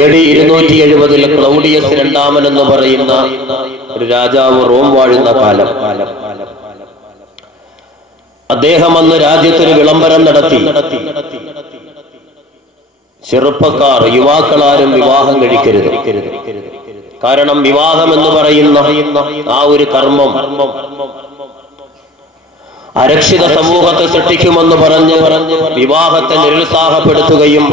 AD 270 Claudius രണ്ടാമൻ എന്ന് പറയുന്ന ഒരു രാജാവ് റോം വാഴുന്ന കാലം. അദ്ദേഹം അന്ന് രാജ്യത്തൊരു വിളംബരം നടത്തി. ചെറുപ്പക്കാർ, യുവാക്കളാരും വിവാഹം കഴിക്കരുത്. കാരണം വിവാഹം എന്ന് പറയുന്ന ആ ഒരു കർമ്മം അരക്ഷിത സമൂഹത്തെ സൃഷ്ടിക്കുമെന്ന് പറഞ്ഞ് വിവാഹത്തെ നിരുത്സാഹപ്പെടുത്തുകയും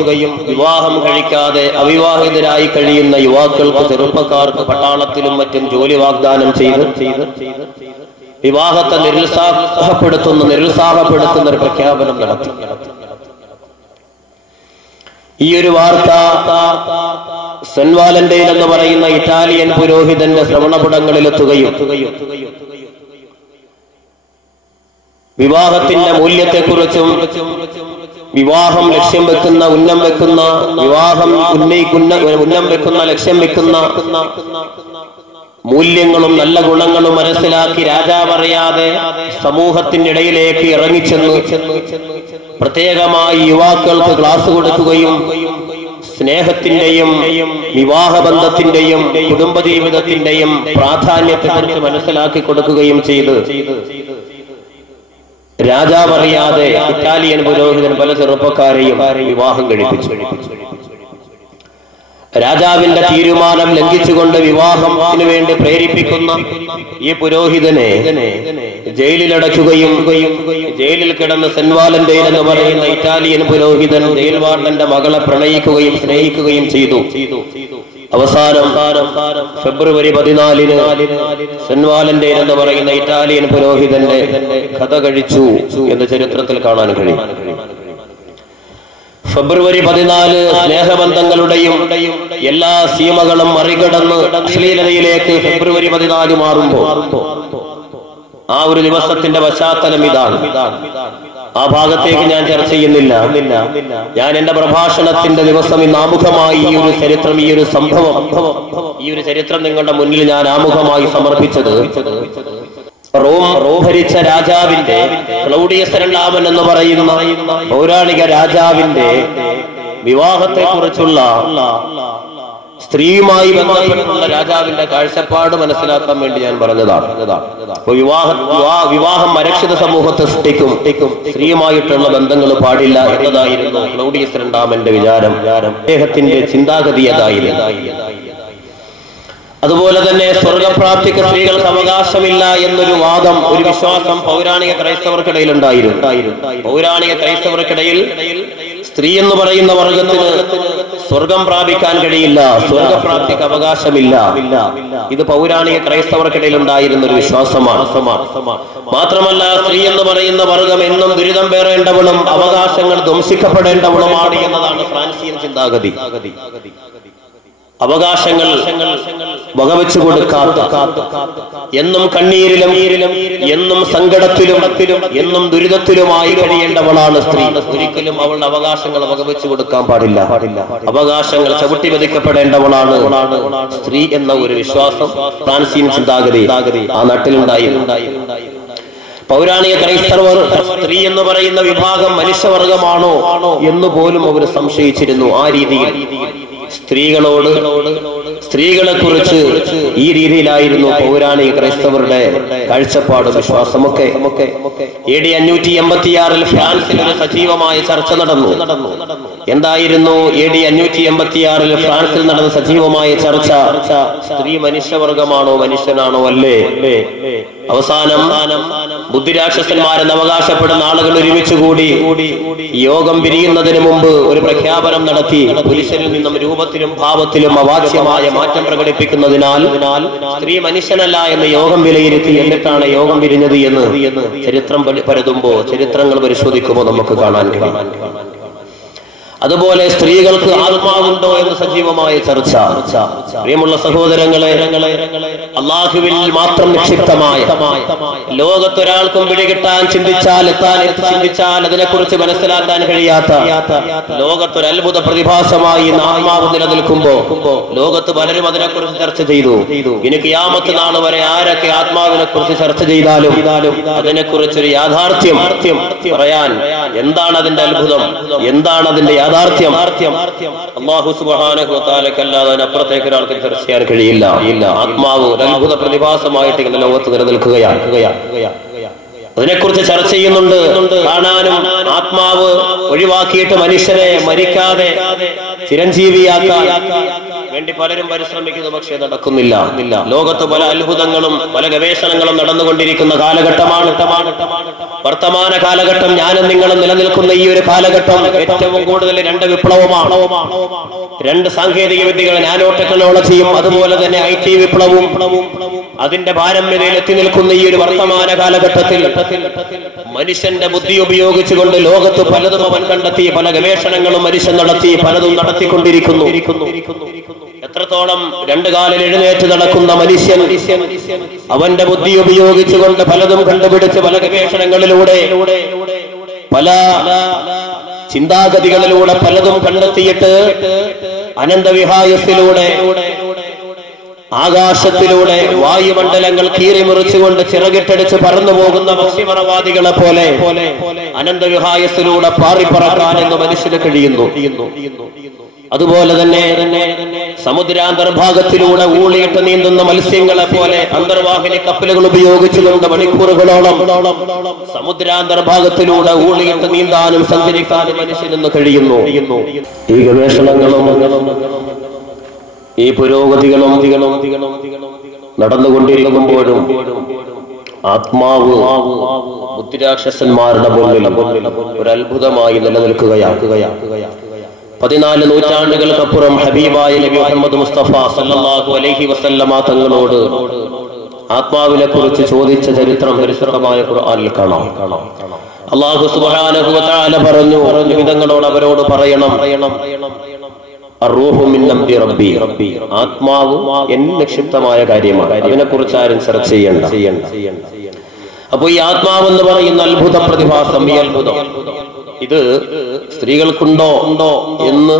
വിവാഹം കഴിക്കാതെ അവിവാഹിതരായി കഴിയുന്ന യുവാക്കൾക്ക്, ചെറുപ്പക്കാർക്ക് പട്ടാളത്തിലും മറ്റും ജോലി വാഗ്ദാനം ചെയ്ത് വിവാഹത്തെ നിരുത്സാഹപ്പെടുത്തുന്ന ഒരു പ്രഖ്യാപനം നടത്തി. ഈ ഒരു വാർത്ത സെന്റ് വാലന്റൈൻ എന്ന് പറയുന്ന ഇറ്റാലിയൻ പുരോഹിതന്റെ ശ്രവണപടങ്ങളിലെത്തുകയും വിവാഹത്തിന്റെ മൂല്യത്തെക്കുറിച്ചും വിവാഹം ലക്ഷ്യം വെക്കുന്ന ലക്ഷ്യം വെക്കുന്ന മൂല്യങ്ങളും നല്ല ഗുണങ്ങളും മനസ്സിലാക്കി രാജാവ് അറിയാതെ സമൂഹത്തിനിടയിലേക്ക് ഇറങ്ങിച്ചെന്ന് പ്രത്യേകമായി യുവാക്കൾക്ക് ക്ലാസ് കൊടുക്കുകയും സ്നേഹത്തിന്റെയും വിവാഹബന്ധത്തിന്റെയും കുടുംബജീവിതത്തിന്റെയും പ്രാധാന്യത്തെക്കുറിച്ച് മനസ്സിലാക്കി കൊടുക്കുകയും ചെയ്ത് രാജാവ് അറിയാതെ ഇറ്റാലിയൻ പുരോഹിതൻ പല ചെറുപ്പക്കാരെയും വിവാഹം കഴിപ്പിച്ചു. രാജാവിന്റെ തീരുമാനം ലംഘിച്ചുകൊണ്ട് വിവാഹത്തിന് വേണ്ടി പ്രേരിപ്പിക്കുന്ന ഈ പുരോഹിതനെ ജയിലിലടയ്ക്കുകയും ജയിലിൽ കിടന്ന് സെന്റ് വാലന്റൈൻ എന്ന് പറയുന്ന ഇറ്റാലിയൻ പുരോഹിതൻ ജയിൽ വാർഡന്റെ മകളെ പ്രണയിക്കുകയും സ്നേഹിക്കുകയും ചെയ്തു. അവസാനം ഫെബ്രുവരി 14 സെന്റ് വാലന്റൈൻ എന്ന് പറയുന്ന ഇറ്റാലിയൻ പുരോഹിതന്റെ കഥ കഴിച്ചു എന്ന് ചരിത്രത്തിൽ കാണാൻ കഴിയും. ഫെബ്രുവരി 14 സ്നേഹബന്ധങ്ങളുടെയും എല്ലാ സീമകളും മറികടന്ന് അശ്ലീലതയിലേക്ക് ഫെബ്രുവരി 14 മാറുമ്പോൾ ആ ഒരു ദിവസത്തിന്റെ പശ്ചാത്തലം ഇതാണ്. ആ ഭാഗത്തേക്ക് ഞാൻ ചർച്ച ചെയ്യുന്നില്ല. ഞാൻ എന്റെ പ്രഭാഷണത്തിന്റെ ദിവസം ഇന്ന് ആമുഖമായി ഈ ഒരു ചരിത്രം, ഈ ഒരു സംഭവം, ഈ ഒരു ചരിത്രം നിങ്ങളുടെ മുന്നിൽ ഞാൻ ആമുഖമായി സമർപ്പിച്ചത് റോം ഭരിച്ച രാജാവിന്റെ, ക്ലൗഡിയസ് രണ്ടാമൻ എന്ന് പറയുന്ന പൗരാണിക രാജാവിന്റെ വിവാഹത്തെ കുറിച്ചുള്ള സ്ത്രീയുമായി ബന്ധപ്പെട്ടുള്ള രാജാവിന്റെ കാഴ്ചപ്പാട് മനസ്സിലാക്കാൻ വേണ്ടി ഞാൻ പറഞ്ഞതാണ്. വിവാഹം അരക്ഷിത സമൂഹത്തെ സൃഷ്ടിക്കും, സ്ത്രീയുമായിട്ടുള്ള ബന്ധങ്ങൾ പാടില്ല എന്നതായിരുന്നു ക്ലൗഡിയസ് രണ്ടാമന്റെ വിചാരം. അദ്ദേഹത്തിന്റെ ചിന്താഗതി അതായിരുന്നു. അതുപോലെ തന്നെ സ്വർഗപ്രാപ്തിക്ക് സ്ത്രീകൾക്ക് അവകാശമില്ല എന്നൊരു വാദം, ഒരു വിശ്വാസം പൗരാണിക ക്രൈസ്തവർക്കിടയിൽ ഉണ്ടായിരുന്നു. പൗരാണിക ക്രൈസ്തവർക്കിടയിൽ സ്ത്രീ എന്ന് പറയുന്ന വർഗത്തിന് സ്വർഗം പ്രാപിക്കാൻ കഴിയില്ല, സ്വർഗപ്രാപ്തിക്ക് അവകാശമില്ല. ഇത് പൗരാണിക ക്രൈസ്തവർക്കിടയിൽ ഉണ്ടായിരുന്ന ഒരു വിശ്വാസമാണ്. മാത്രമല്ല, സ്ത്രീ എന്ന് പറയുന്ന വർഗം എന്നും ദുരിതം പേറേണ്ടവളും അവകാശങ്ങൾ ധ്വംസിക്കപ്പെടേണ്ടവളുമാണ് എന്നതാണ് ഫ്രാൻസിയൻ ചിന്താഗതി. അവകാശങ്ങൾ വകവെച്ചു കൊടുക്കാത്ത, എന്നും കണ്ണീരിലും എന്നും സങ്കടത്തിലും എന്നും ദുരിതത്തിലുമായി കഴിയേണ്ടവളാണ് സ്ത്രീ. ഒരിക്കലും അവളുടെ അവകാശങ്ങൾ വകവെച്ചു കൊടുക്കാൻ പാടില്ല. അവകാശങ്ങൾ ചവിട്ടി വധിക്കപ്പെടേണ്ടവളാണ് സ്ത്രീ എന്ന ഒരു വിശ്വാസം, ഫ്രാൻസിയൻ ചിന്താഗതി ആ നാട്ടിലുണ്ടായിരുന്നു. പൗരാണിക ക്രൈസ്തവർ സ്ത്രീ എന്ന് പറയുന്ന വിഭാഗം മനുഷ്യവർഗമാണോ എന്ന് പോലും അവർ സംശയിച്ചിരുന്നു. ആ രീതിയിൽ സ്ത്രീകളെ കുറിച്ച് ഈ രീതിയിലായിരുന്നു പൗരാണിക ക്രൈസ്തവരുടെ കാഴ്ചപ്പാടും വിശ്വാസമൊക്കെ. AD 586 ഫ്രാൻസിൽ ഒരു സജീവമായ ചർച്ച നടന്നു. എന്തായിരുന്നു AD 586 ഫ്രാൻസിൽ നടന്ന സജീവമായ ചർച്ച? സ്ത്രീ മനുഷ്യവർഗമാണോ, മനുഷ്യനാണോ അല്ലേ? അവസാനം ബുദ്ധിരാക്ഷസന്മാരെന്ന് അവകാശപ്പെടുന്ന ആളുകൾ ഒരുമിച്ച് കൂടി യോഗം പിരിയുന്നതിന് മുമ്പ് ഒരു പ്രഖ്യാപനം നടത്തി. പുരുഷനിൽ നിന്നും രൂപത്തിലും ഭാവത്തിലും അവാച്യമായ മാറ്റം പ്രകടിപ്പിക്കുന്നതിനാൽ സ്ത്രീ മനുഷ്യനല്ല എന്ന് യോഗം വിലയിരുത്തി. എന്നിട്ടാണ് യോഗം പിരിഞ്ഞത് എന്ന് ചരിത്രം ചരിത്രങ്ങൾ പരിശോധിക്കുമ്പോൾ നമുക്ക് കാണാൻ കഴിയും. അതുപോലെ സ്ത്രീകൾക്ക് ആത്മാവുണ്ടോ എന്ന് സജീവമായ ചർച്ച. പ്രിയമുള്ള സഹോദരങ്ങളെ, അള്ളാഹുവിൽ മാത്രം നിക്ഷിപ്തമായ, ലോകത്തൊരാൾക്കും പിടികിട്ടാൻ ചിന്തിച്ചാൽ അതിനെക്കുറിച്ച് മനസ്സിലാക്കാൻ കഴിയാത്ത, ലോകത്തൊരു അത്ഭുത പ്രതിഭാസമായി ആത്മാവ് നിലനിൽക്കുമ്പോ ലോകത്ത് പലരും അതിനെക്കുറിച്ച് ചർച്ച ചെയ്തു. ഇനി ഖിയാമത്ത് നാൾ വരെ ആരൊക്കെ ആത്മാവിനെ കുറിച്ച് ചർച്ച ചെയ്താലും അതിനെക്കുറിച്ചൊരു യാഥാർത്ഥ്യം പറയാൻ, എന്താണ് അതിന്റെ അത്ഭുതം, എന്താണ് അതിന്റെ യാഥാർത്ഥ്യം. അല്ലാഹു സുബ്ഹാനഹു വ തആലക്കല്ലാതെ അപ്പുറത്തേക്ക് ഒരാൾക്ക് തീർച്ചയായും കഴിയില്ല. ആത്മാവ് ഒരു അത്ഭുത പ്രതിഭാസമായിട്ട് ഇങ്ങനെ ലോകത്ത് നിലനിൽക്കുകയാണ്. അതിനെക്കുറിച്ച് ചർച്ച ചെയ്യുന്നുണ്ട്. കാണാനും ആത്മാവ് ഒഴിവാക്കിയിട്ട് മനുഷ്യരെ മരിക്കാതെ ചിരഞ്ജീവിയാക്കാൻ വേണ്ടി പലരും പരിശ്രമിക്കുന്നു. പക്ഷേ നടക്കുന്നില്ല. ലോകത്ത് പല അത്ഭുതങ്ങളും പല ഗവേഷണങ്ങളും നടന്നുകൊണ്ടിരിക്കുന്ന കാലഘട്ടമാണ് വർത്തമാന കാലഘട്ടം. ഞാനും നിങ്ങളും നിലനിൽക്കുന്ന ഈ ഒരു കാലഘട്ടം ഏറ്റവും കൂടുതൽ രണ്ട് വിപ്ലവമാണ്. രണ്ട് സാങ്കേതിക വിദ്യകൾ, നാനോ ടെക്നോളജിയും അതുപോലെ തന്നെ IT വിപ്ലവവും അതിന്റെ പാരമ്യതയിൽ എത്തി നിൽക്കുന്ന ഈ ഒരു വർത്തമാന കാലഘട്ടത്തിൽ മനുഷ്യന്റെ ബുദ്ധി ഉപയോഗിച്ചുകൊണ്ട് ലോകത്ത് പലതും അവൻ കണ്ടെത്തി. പല ഗവേഷണങ്ങളും മനുഷ്യൻ നടത്തി, പലതും നടത്തിക്കൊണ്ടിരിക്കുന്നു. എത്രത്തോളം രണ്ടു കാലിൽ എഴുന്നേറ്റ് നടക്കുന്ന മനുഷ്യൻ അവന്റെ ബുദ്ധി ഉപയോഗിച്ചുകൊണ്ട് പലതും കണ്ടുപിടിച്ച് പല ഗവേഷണങ്ങളിലൂടെ പല ചിന്താഗതികളിലൂടെ പലതും കണ്ടെത്തിയിട്ട് അനന്തവിഹായസിലൂടെ ആകാശത്തിലൂടെ വായുമണ്ഡലങ്ങൾ കീറിമുറിച്ചുകൊണ്ട് ചിറകിട്ടടിച്ച് പറന്നു പോകുന്ന പശ്ചിമറവാദികളെ പോലെ അനന്തവിഹായസിലൂടെ പാറിപ്പറക്കാൻ എന്ന് മനുഷ്യന് കഴിയുന്നു. അതുപോലെ തന്നെ സമുദ്രാന്തർഭാഗത്തിലൂടെ ഊളിയിട്ട് നീന്തുന്ന മത്സ്യങ്ങളെ പോലെ അന്തർവാഹിനി കപ്പലുകൾ ഉപയോഗിച്ചുകൊണ്ട് മണിക്കൂറുകളോളം സമുദ്രാന്തർഭാഗത്തിലൂടെ ഊളിയിട്ട് നീന്താനും സഞ്ചരിക്കാനും മനുഷ്യനെന്ന് കഴിയുന്നു. ഈ ഗവേഷണങ്ങളും ഈ പുരോഗതികളും നടന്നുകൊണ്ടിരിക്കുമ്പോഴും ആത്മാവ് ബുദ്ധിരാക്ഷസന്മാരുടെ മുന്നിൽ ഒരു അത്ഭുതമായി നിലനിൽക്കുകയാണ്. 14 നൂറ്റാണ്ടുകൾക്കപ്പുറം ഹബീബായ നബി മുഹമ്മദ് മുസ്തഫ സല്ലല്ലാഹു അലൈഹി വസല്ലമ തങ്ങളോട് ആത്മാവിനെ കുറിച്ച് ചോദിച്ച ചരിത്രം പരിശുദ്ധമായ ഖുർആനിൽ കാണാം. അല്ലാഹു സുബ്ഹാനഹു വ തആല പറഞ്ഞു, നിബിതങ്ങളോട് അവരോട് പറയണം, അർറൂഹു മിൻ അംരി റബ്ബി, ആത്മാവ് എന്നിൽ നിക്ഷിപ്തമായ കാര്യമാണ്, അതിനെക്കുറിച്ച് ആരും ചർച്ച ചെയ്യണ്ട. അപ്പൊ ഈ ആത്മാവെന്ന് പറയുന്ന അത്ഭുത പ്രതിഭാസം, ഈ അത്ഭുതം ഇത് സ്ത്രീകൾക്കുണ്ടോ എന്ന്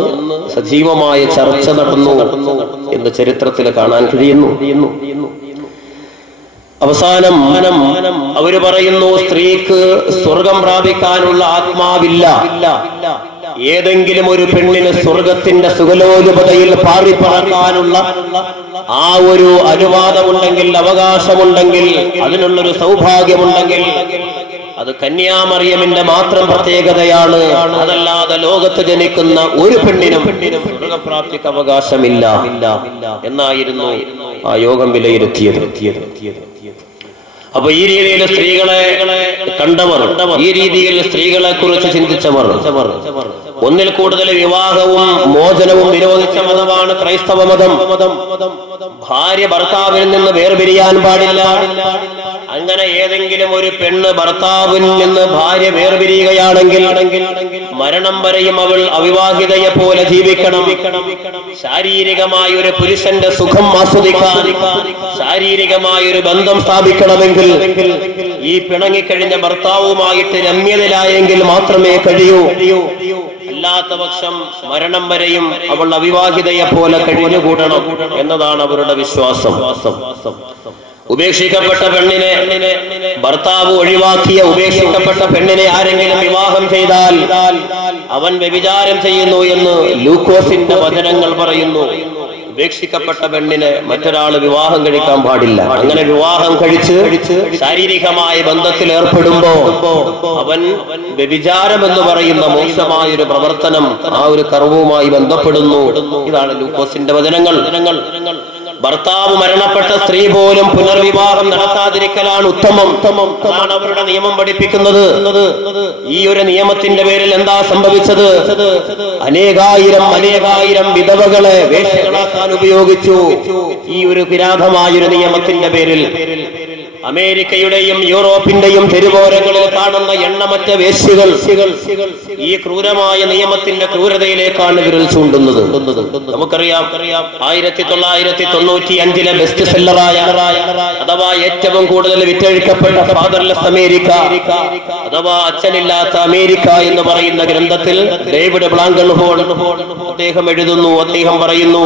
സജീവമായ ചർച്ച നടന്നു എന്ന് ചരിത്രത്തിൽ കാണാൻ കഴിയുന്നു. അവസാനം അവര് പറയുന്നു, സ്ത്രീക്ക് സ്വർഗം പ്രാപിക്കാനുള്ള ആത്മാവില്ല. ഏതെങ്കിലും ഒരു പെണ്ണിന് സ്വർഗത്തിന്റെ സുഖലോലുപതയിൽ പാറിപ്പറക്കാനുള്ള ആ ഒരു അനുവാദമുണ്ടെങ്കിൽ, അവകാശമുണ്ടെങ്കിൽ, അതിനുള്ളൊരു സൗഭാഗ്യമുണ്ടെങ്കിൽ അത് കന്യാമറിയമിന്റെ മാത്രം പ്രത്യേകതയാണ്. അതല്ലാതെ ലോകത്ത് ജനിക്കുന്ന ഒരു പെണ്ണിനും സ്വർഗപ്രാപ്തിക്ക് അവകാശമില്ല എന്നായിരുന്നു ആ യോഗം വിലയിരുത്തിയത്. അപ്പൊ ഈ രീതിയിൽ സ്ത്രീകളെ കണ്ടവർ, ഈ രീതിയിൽ സ്ത്രീകളെ കുറിച്ച് ചിന്തിച്ചവർ, ഒന്നിൽ കൂടുതൽ വിവാഹവും മോചനവും നിരോധിച്ച മതമാണ് ക്രൈസ്തവ മതം. ഭാര്യ ഭർത്താവിൽ നിന്ന് വേർപിരിയാൻ പാടില്ല. അങ്ങനെ ഏതെങ്കിലും ഒരു പെണ്ണ് ഭർത്താവിൽ നിന്ന് ഭാര്യ വേർപിരിയുകയാണെങ്കിൽ മരണം വരെയും അവൾ അവിവാഹിതയെ പോലെ ജീവിക്കണം. ശാരീരികമായ ഒരു പുരുഷന്റെ സുഖം ആസ്വദിക്കാൻ, ശാരീരികമായ ഒരു ബന്ധം സ്ഥാപിക്കണമെങ്കിൽ ഈ പിണങ്ങിക്കഴിഞ്ഞ ഭർത്താവുമായിട്ട് രമ്യതയിലായെങ്കിൽ മാത്രമേ കഴിയൂ. അല്ലാത്ത പക്ഷം മരണം വരെയും അവൾ അവിവാഹിതയെ പോലെ കഴിഞ്ഞുകൂടണം എന്നതാണ് അവരുടെ വിശ്വാസം. ഉപേക്ഷിക്കപ്പെട്ട പെണ്ണിനെ ഭർത്താവ് ഒഴിവാക്കിയ ഉപേക്ഷിക്കപ്പെട്ട പെണ്ണിനെ ആരെങ്കിലും വിവാഹം ചെയ്താൽ അവൻ വ്യഭിചാരം ചെയ്യുന്നു എന്ന് ലൂക്കോസിന്റെ വചനങ്ങൾ പറയുന്നു. ഉപേക്ഷിക്കപ്പെട്ട പെണ്ണിനെ മറ്റൊരാൾ വിവാഹം കഴിക്കാൻ പാടില്ല. അങ്ങനെ വിവാഹം കഴിച്ച് ശാരീരികമായ ബന്ധത്തിൽ ഏർപ്പെടുമ്പോ അവൻ വ്യഭിചാരം എന്ന് പറയുന്ന മോശമായൊരു പ്രവർത്തനം ആ ഒരു കർമ്മവുമായി ബന്ധപ്പെടുന്നു. ഇതാണ് ലൂക്കോസിന്റെ വചനങ്ങൾ. ഭർത്താവ് മരണപ്പെട്ട സ്ത്രീ പോലും പുനർവിവാഹം നടത്താതിരിക്കലാണ് ഉത്തമം. അതാണ് അവരുടെ നിയമം പഠിപ്പിക്കുന്നത്. ഈ ഒരു നിയമത്തിന്റെ പേരിൽ എന്താ സംഭവിച്ചത്? അനേകായിരം വിധവകളെ വേശ്യകളാക്കാൻ ഉപയോഗിച്ചു. ഈ ഒരു കിരാതമായൊരു നിയമത്തിന്റെ പേരിൽ അമേരിക്കയുടെയും യൂറോപ്പിന്റെയും തെരുവോരങ്ങളിൽ കാണുന്ന എണ്ണമറ്റ വേശ്യകൾ ഈ ക്രൂരമായ നിയമത്തിന്റെ ക്രൂരതയിലേക്കാണ് വിരൽ ചൂണ്ടുന്നത്. നമുക്കറിയാം 1995 ബെസ്റ്റ് സെല്ലറായ അഥവാ ഏറ്റവും കൂടുതൽ വിറ്റഴിക്കപ്പെട്ട ഫാദർലെസ് അമേരിക്ക അഥവാ അച്ഛനില്ലാത്ത അമേരിക്ക എന്ന് പറയുന്ന ഗ്രന്ഥത്തിൽ ഡേവിഡ് ബ്ലാങ്കൻഹോൾ അദ്ദേഹം എഴുതുന്നു, അദ്ദേഹം പറയുന്നു,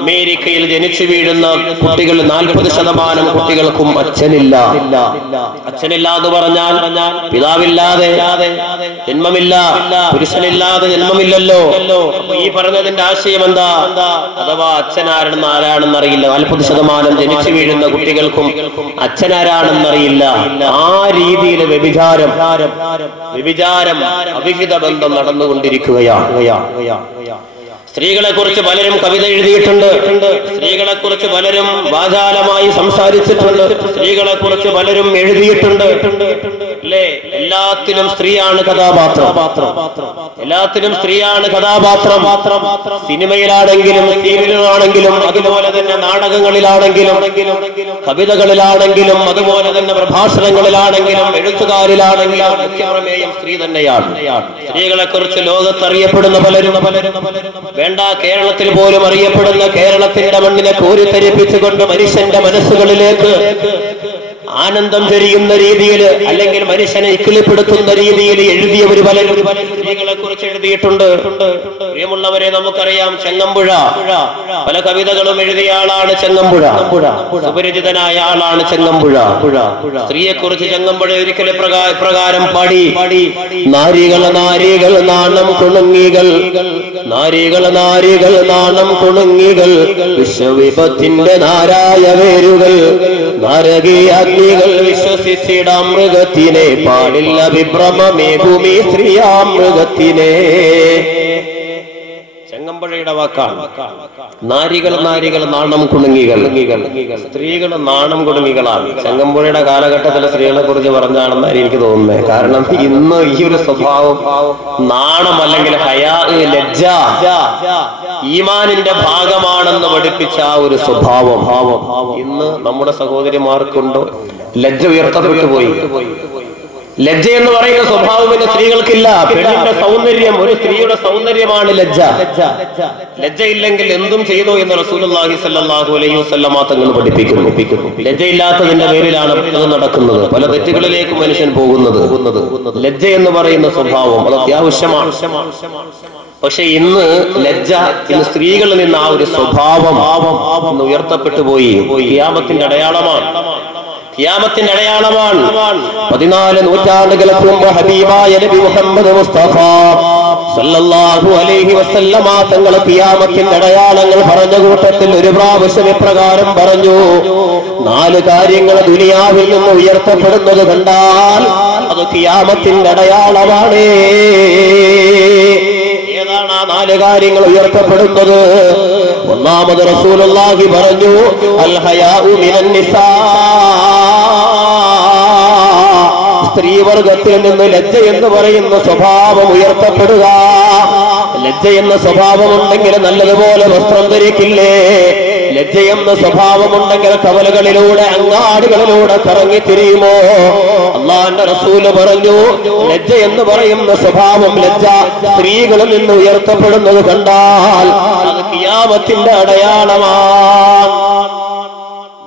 അമേരിക്കയിൽ ജനിച്ചു വീഴുന്ന കുട്ടികൾ 40% കുട്ടികൾക്കും അച്ഛനില്ല. അച്ഛനില്ല എന്ന് പറഞ്ഞാൽ പിതാവില്ലാതെ ജന്മമില്ല, പുരുഷനില്ലാതെ ജന്മമില്ലല്ലോ. ഈ പറഞ്ഞതിന്റെ ആശയം എന്താ? അഥവാ അച്ഛനാരാണെന്ന് ആരാണെന്നറിയില്ല. 40% ജനിച്ചു വീഴുന്ന കുട്ടികൾക്കും അച്ഛനാരാണെന്നറിയില്ല. ആ രീതിയിൽ വ്യഭിചാരം അവിഹിത ബന്ധം നടന്നുകൊണ്ടിരിക്കുകയാണ്. സ്ത്രീകളെ കുറിച്ച് പലരും കവിത എഴുതിയിട്ടുണ്ട്, സ്ത്രീകളെ കുറിച്ച് പലരും വാചാലമായി സംസാരിച്ചിട്ടുണ്ട്, സ്ത്രീകളെ കുറിച്ച് പലരും എഴുതിയിട്ടുണ്ട്. അല്ലേ? എല്ലാത്തിനും സ്ത്രീയാണ് കഥാപാത്രം, എല്ലാത്തിനും സ്ത്രീയാണ് കഥാപാത്രം. സിനിമയിലാണെങ്കിലും സീരിയലുകളാണെങ്കിലും അതുപോലെ തന്നെ നാടകങ്ങളിലാണെങ്കിലും കവിതകളിലാണെങ്കിലും അതുപോലെ തന്നെ പ്രഭാഷണങ്ങളിലാണെങ്കിലും എഴുത്തുകാരിലാണെങ്കിലും മുഖ്യപ്രമേയം സ്ത്രീ തന്നെയാണ്. സ്ത്രീകളെ കുറിച്ച് ലോകത്തറിയപ്പെടുന്ന പലരും വേണ്ട കേരളത്തിൽ പോലും അറിയപ്പെടുന്ന കേരളത്തിന്റെ മണ്ണിനെ കോരിത്തരിപ്പിച്ചുകൊണ്ട് മനുഷ്യന്റെ മനസ്സുകളിലേക്ക് ആനന്ദം ചൊരിയുന്ന രീതിയിൽ അല്ലെങ്കിൽ മനുഷ്യനെ ഇക്കിളിപ്പെടുത്തുന്ന രീതിയിൽ എഴുതിയവർ പലരും സ്ത്രീകളെ കുറിച്ച് എഴുതിയിട്ടുണ്ട്. പ്രിയമുള്ളവരെ, നമുക്കറിയാം ചെങ്ങമ്പുഴ പല കവിതകളും എഴുതിയ ആളാണ് ചെങ്ങമ്പുഴ, സുപരിചിതനായ ആളാണ് ചെങ്ങമ്പുഴ. സ്ത്രീയെ കുറിച്ച് ചെങ്ങമ്പുഴ ഒരിക്കൽ പ്രകാരം പാടി: നാരികൾ നാരികൾ നാണം കുണുങ്ങികൾ, നാരികൾ നാരികൾ നാണം കുണുങ്ങികൾ, വിശ്വവിപത്തിന്റെ നാരായ വേരുകൾ, നാരകീയ അഗ്നികൾ വിശ്വസിച്ചിടാം മൃഗത്തിനെ, പാടില്ല വിഭ്രമമേ ഭൂമി സ്ത്രീയാം മൃഗത്തിനെ. ചെങ്ങമ്പുഴയുടെ വാക്കാണ്. നാരികൾ നാരികൾ നാണം കുണുങ്ങികൾ, സ്ത്രീകൾ നാണം കുണുങ്ങികളാണ്. ചെങ്ങമ്പുഴയുടെ കാലഘട്ടത്തിൽ സ്ത്രീകളെ കുറിച്ച് പറഞ്ഞാണെന്ന് എനിക്ക് തോന്നുന്നത്. കാരണം ഇന്ന് ഈ ഒരു സ്വഭാവം, നാണം അല്ലെങ്കിൽ ഹയാ, ലജ്ജ ഈമാനിന്റെ ഭാഗമാണെന്ന് പഠിപ്പിച്ച ആ ഒരു സ്വഭാവം ഇന്ന് നമ്മുടെ സഹോദരിമാർക്കുണ്ടോ? ലജ്ജ ഉയർത്തപ്പെട്ടു പോയി. ലജ്ജ എന്ന് പറയുന്ന സ്വഭാവം ഇന്ന് സ്ത്രീകൾക്കില്ല. പെണ്ണിന്റെ സൗന്ദര്യം, ഒരു സ്ത്രീയുടെ സൗന്ദര്യമാണ് ലജ്ജ. ലജ്ജയില്ലെങ്കിൽ എന്തും ചെയ്തോ എന്ന് റസൂലുള്ളാഹി സ്വല്ലല്ലാഹു അലൈഹി വസല്ലമ തങ്ങൾ പഠിപ്പിക്കുന്നു. ലജ്ജയില്ലാത്തതിന്റെ പേരിലാണ് അത് നടക്കുന്നത്, പല തെറ്റുകളിലേക്ക് മനുഷ്യൻ പോകുന്നത്. ലജ്ജ എന്ന് പറയുന്ന സ്വഭാവം അത് അത്യാവശ്യമാണ്. പക്ഷെ ഇന്ന് ലജ്ജ, ഇന്ന് സ്ത്രീകളിൽ നിന്ന് ആ ഒരു സ്വഭാവം ഇന്ന് ഉയർത്തപ്പെട്ടു പോയി. ഖിയാമത്തിന്റെ അടയാളമാണ്, ഖിയാമത്തിന്റെ അടയാളമാണ്. 14 നൂറ്റാണ്ടുകൾക്ക് മുമ്പ് ഹബീബായ നബി മുഹമ്മദ് മുസ്തഫ സല്ലല്ലാഹു അലൈഹി വസല്ലമ തങ്ങൾ ഖിയാമത്തിന്റെ അടയാളങ്ങൾ പറഞ്ഞ കൂട്ടത്തിൽ ഒരു പ്രാവശ്യം ഇപ്രകാരം പറഞ്ഞു: 4 കാര്യങ്ങൾ ദുനിയാവിൽ നിന്ന് ഉയർത്തപ്പെടുന്നത് കണ്ടാൽ അത് ഖിയാമത്തിന്റെ അടയാളമാണ്. ഏതാണ് ആ 4 കാര്യങ്ങൾ ഉയർത്തപ്പെടുന്നത്? ഒന്നാമത് റസൂലുള്ളാഹി പറഞ്ഞു: അൽ ഹയാഉ മിനൻ നിസാ, സ്ത്രീവർഗത്തിൽ നിന്ന് ലജ്ജ എന്ന് പറയുന്ന സ്വഭാവം ഉയർത്തപ്പെടുക. ലജ്ജ എന്ന സ്വഭാവമുണ്ടെങ്കിൽ നല്ലതുപോലെ വസ്ത്രം ധരിക്കില്ലേ? ലജ്ജ എന്ന സ്വഭാവമുണ്ടെങ്കിൽ കവലകളിലൂടെ അങ്ങാടികളിലൂടെ കറങ്ങി തിരിയുമോ? അല്ലാഹുവിന്റെ റസൂല് പറഞ്ഞു, ലജ്ജ എന്ന് പറയുന്ന സ്വഭാവം, ലജ്ജ സ്ത്രീകളിൽ നിന്ന് ഉയർത്തപ്പെടുന്നത് കണ്ടാൽ അത് ഖിയാമത്തിന്റെ അടയാളമാണ്.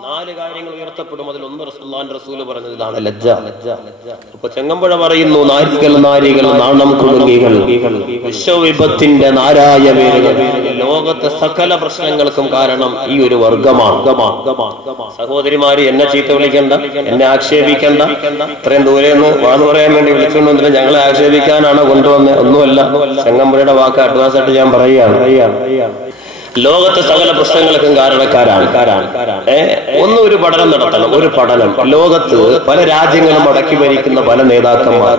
4 കാര്യങ്ങൾ ഉയർത്തപ്പെടും, അതിലൊന്ന് അല്ലാഹുവിന്റെ റസൂല് പറഞ്ഞത് ഇതാണ്, ലജ്ജ. ഇപ്പൊ ചെങ്ങമ്പുഴ പറയുന്നു: നാരികൾ നാരികൾ നാണം കുണുങ്ങികൾ, വിശ്വവിപത്തിന്റെ നാരായ വേരുകൾ. ലോകത്തെ സകല പ്രശ്നങ്ങൾക്കും കാരണം ഈ ഒരു വർഗമാണ്. സഹോദരിമാര്, എന്നെ ചീത്ത വിളിക്കണ്ട, എന്നെ ആക്ഷേപിക്കണ്ട. ഇത്രയും ദൂരെ നിന്ന് വാന്ന് പറയാൻ വേണ്ടി വിളിച്ചുകൊണ്ട് വന്നിട്ട് ഞങ്ങളെ ആക്ഷേപിക്കാനാണോ കൊണ്ടുവന്നത്? ഒന്നുമല്ല. ചെങ്ങമ്പുഴയുടെ വാക്ക് അഡ്വാൻസ് ആയിട്ട് ഞാൻ പറയുകയാണ്. ലോകത്തെ സകല പ്രശ്നങ്ങൾക്കും കാരണക്കാരാണ്. ഒരു പഠനം നടത്തണം, ഒരു പഠനം. ലോകത്ത് പല രാജ്യങ്ങളും അടക്കി ഭരിക്കുന്ന പല നേതാക്കന്മാർ,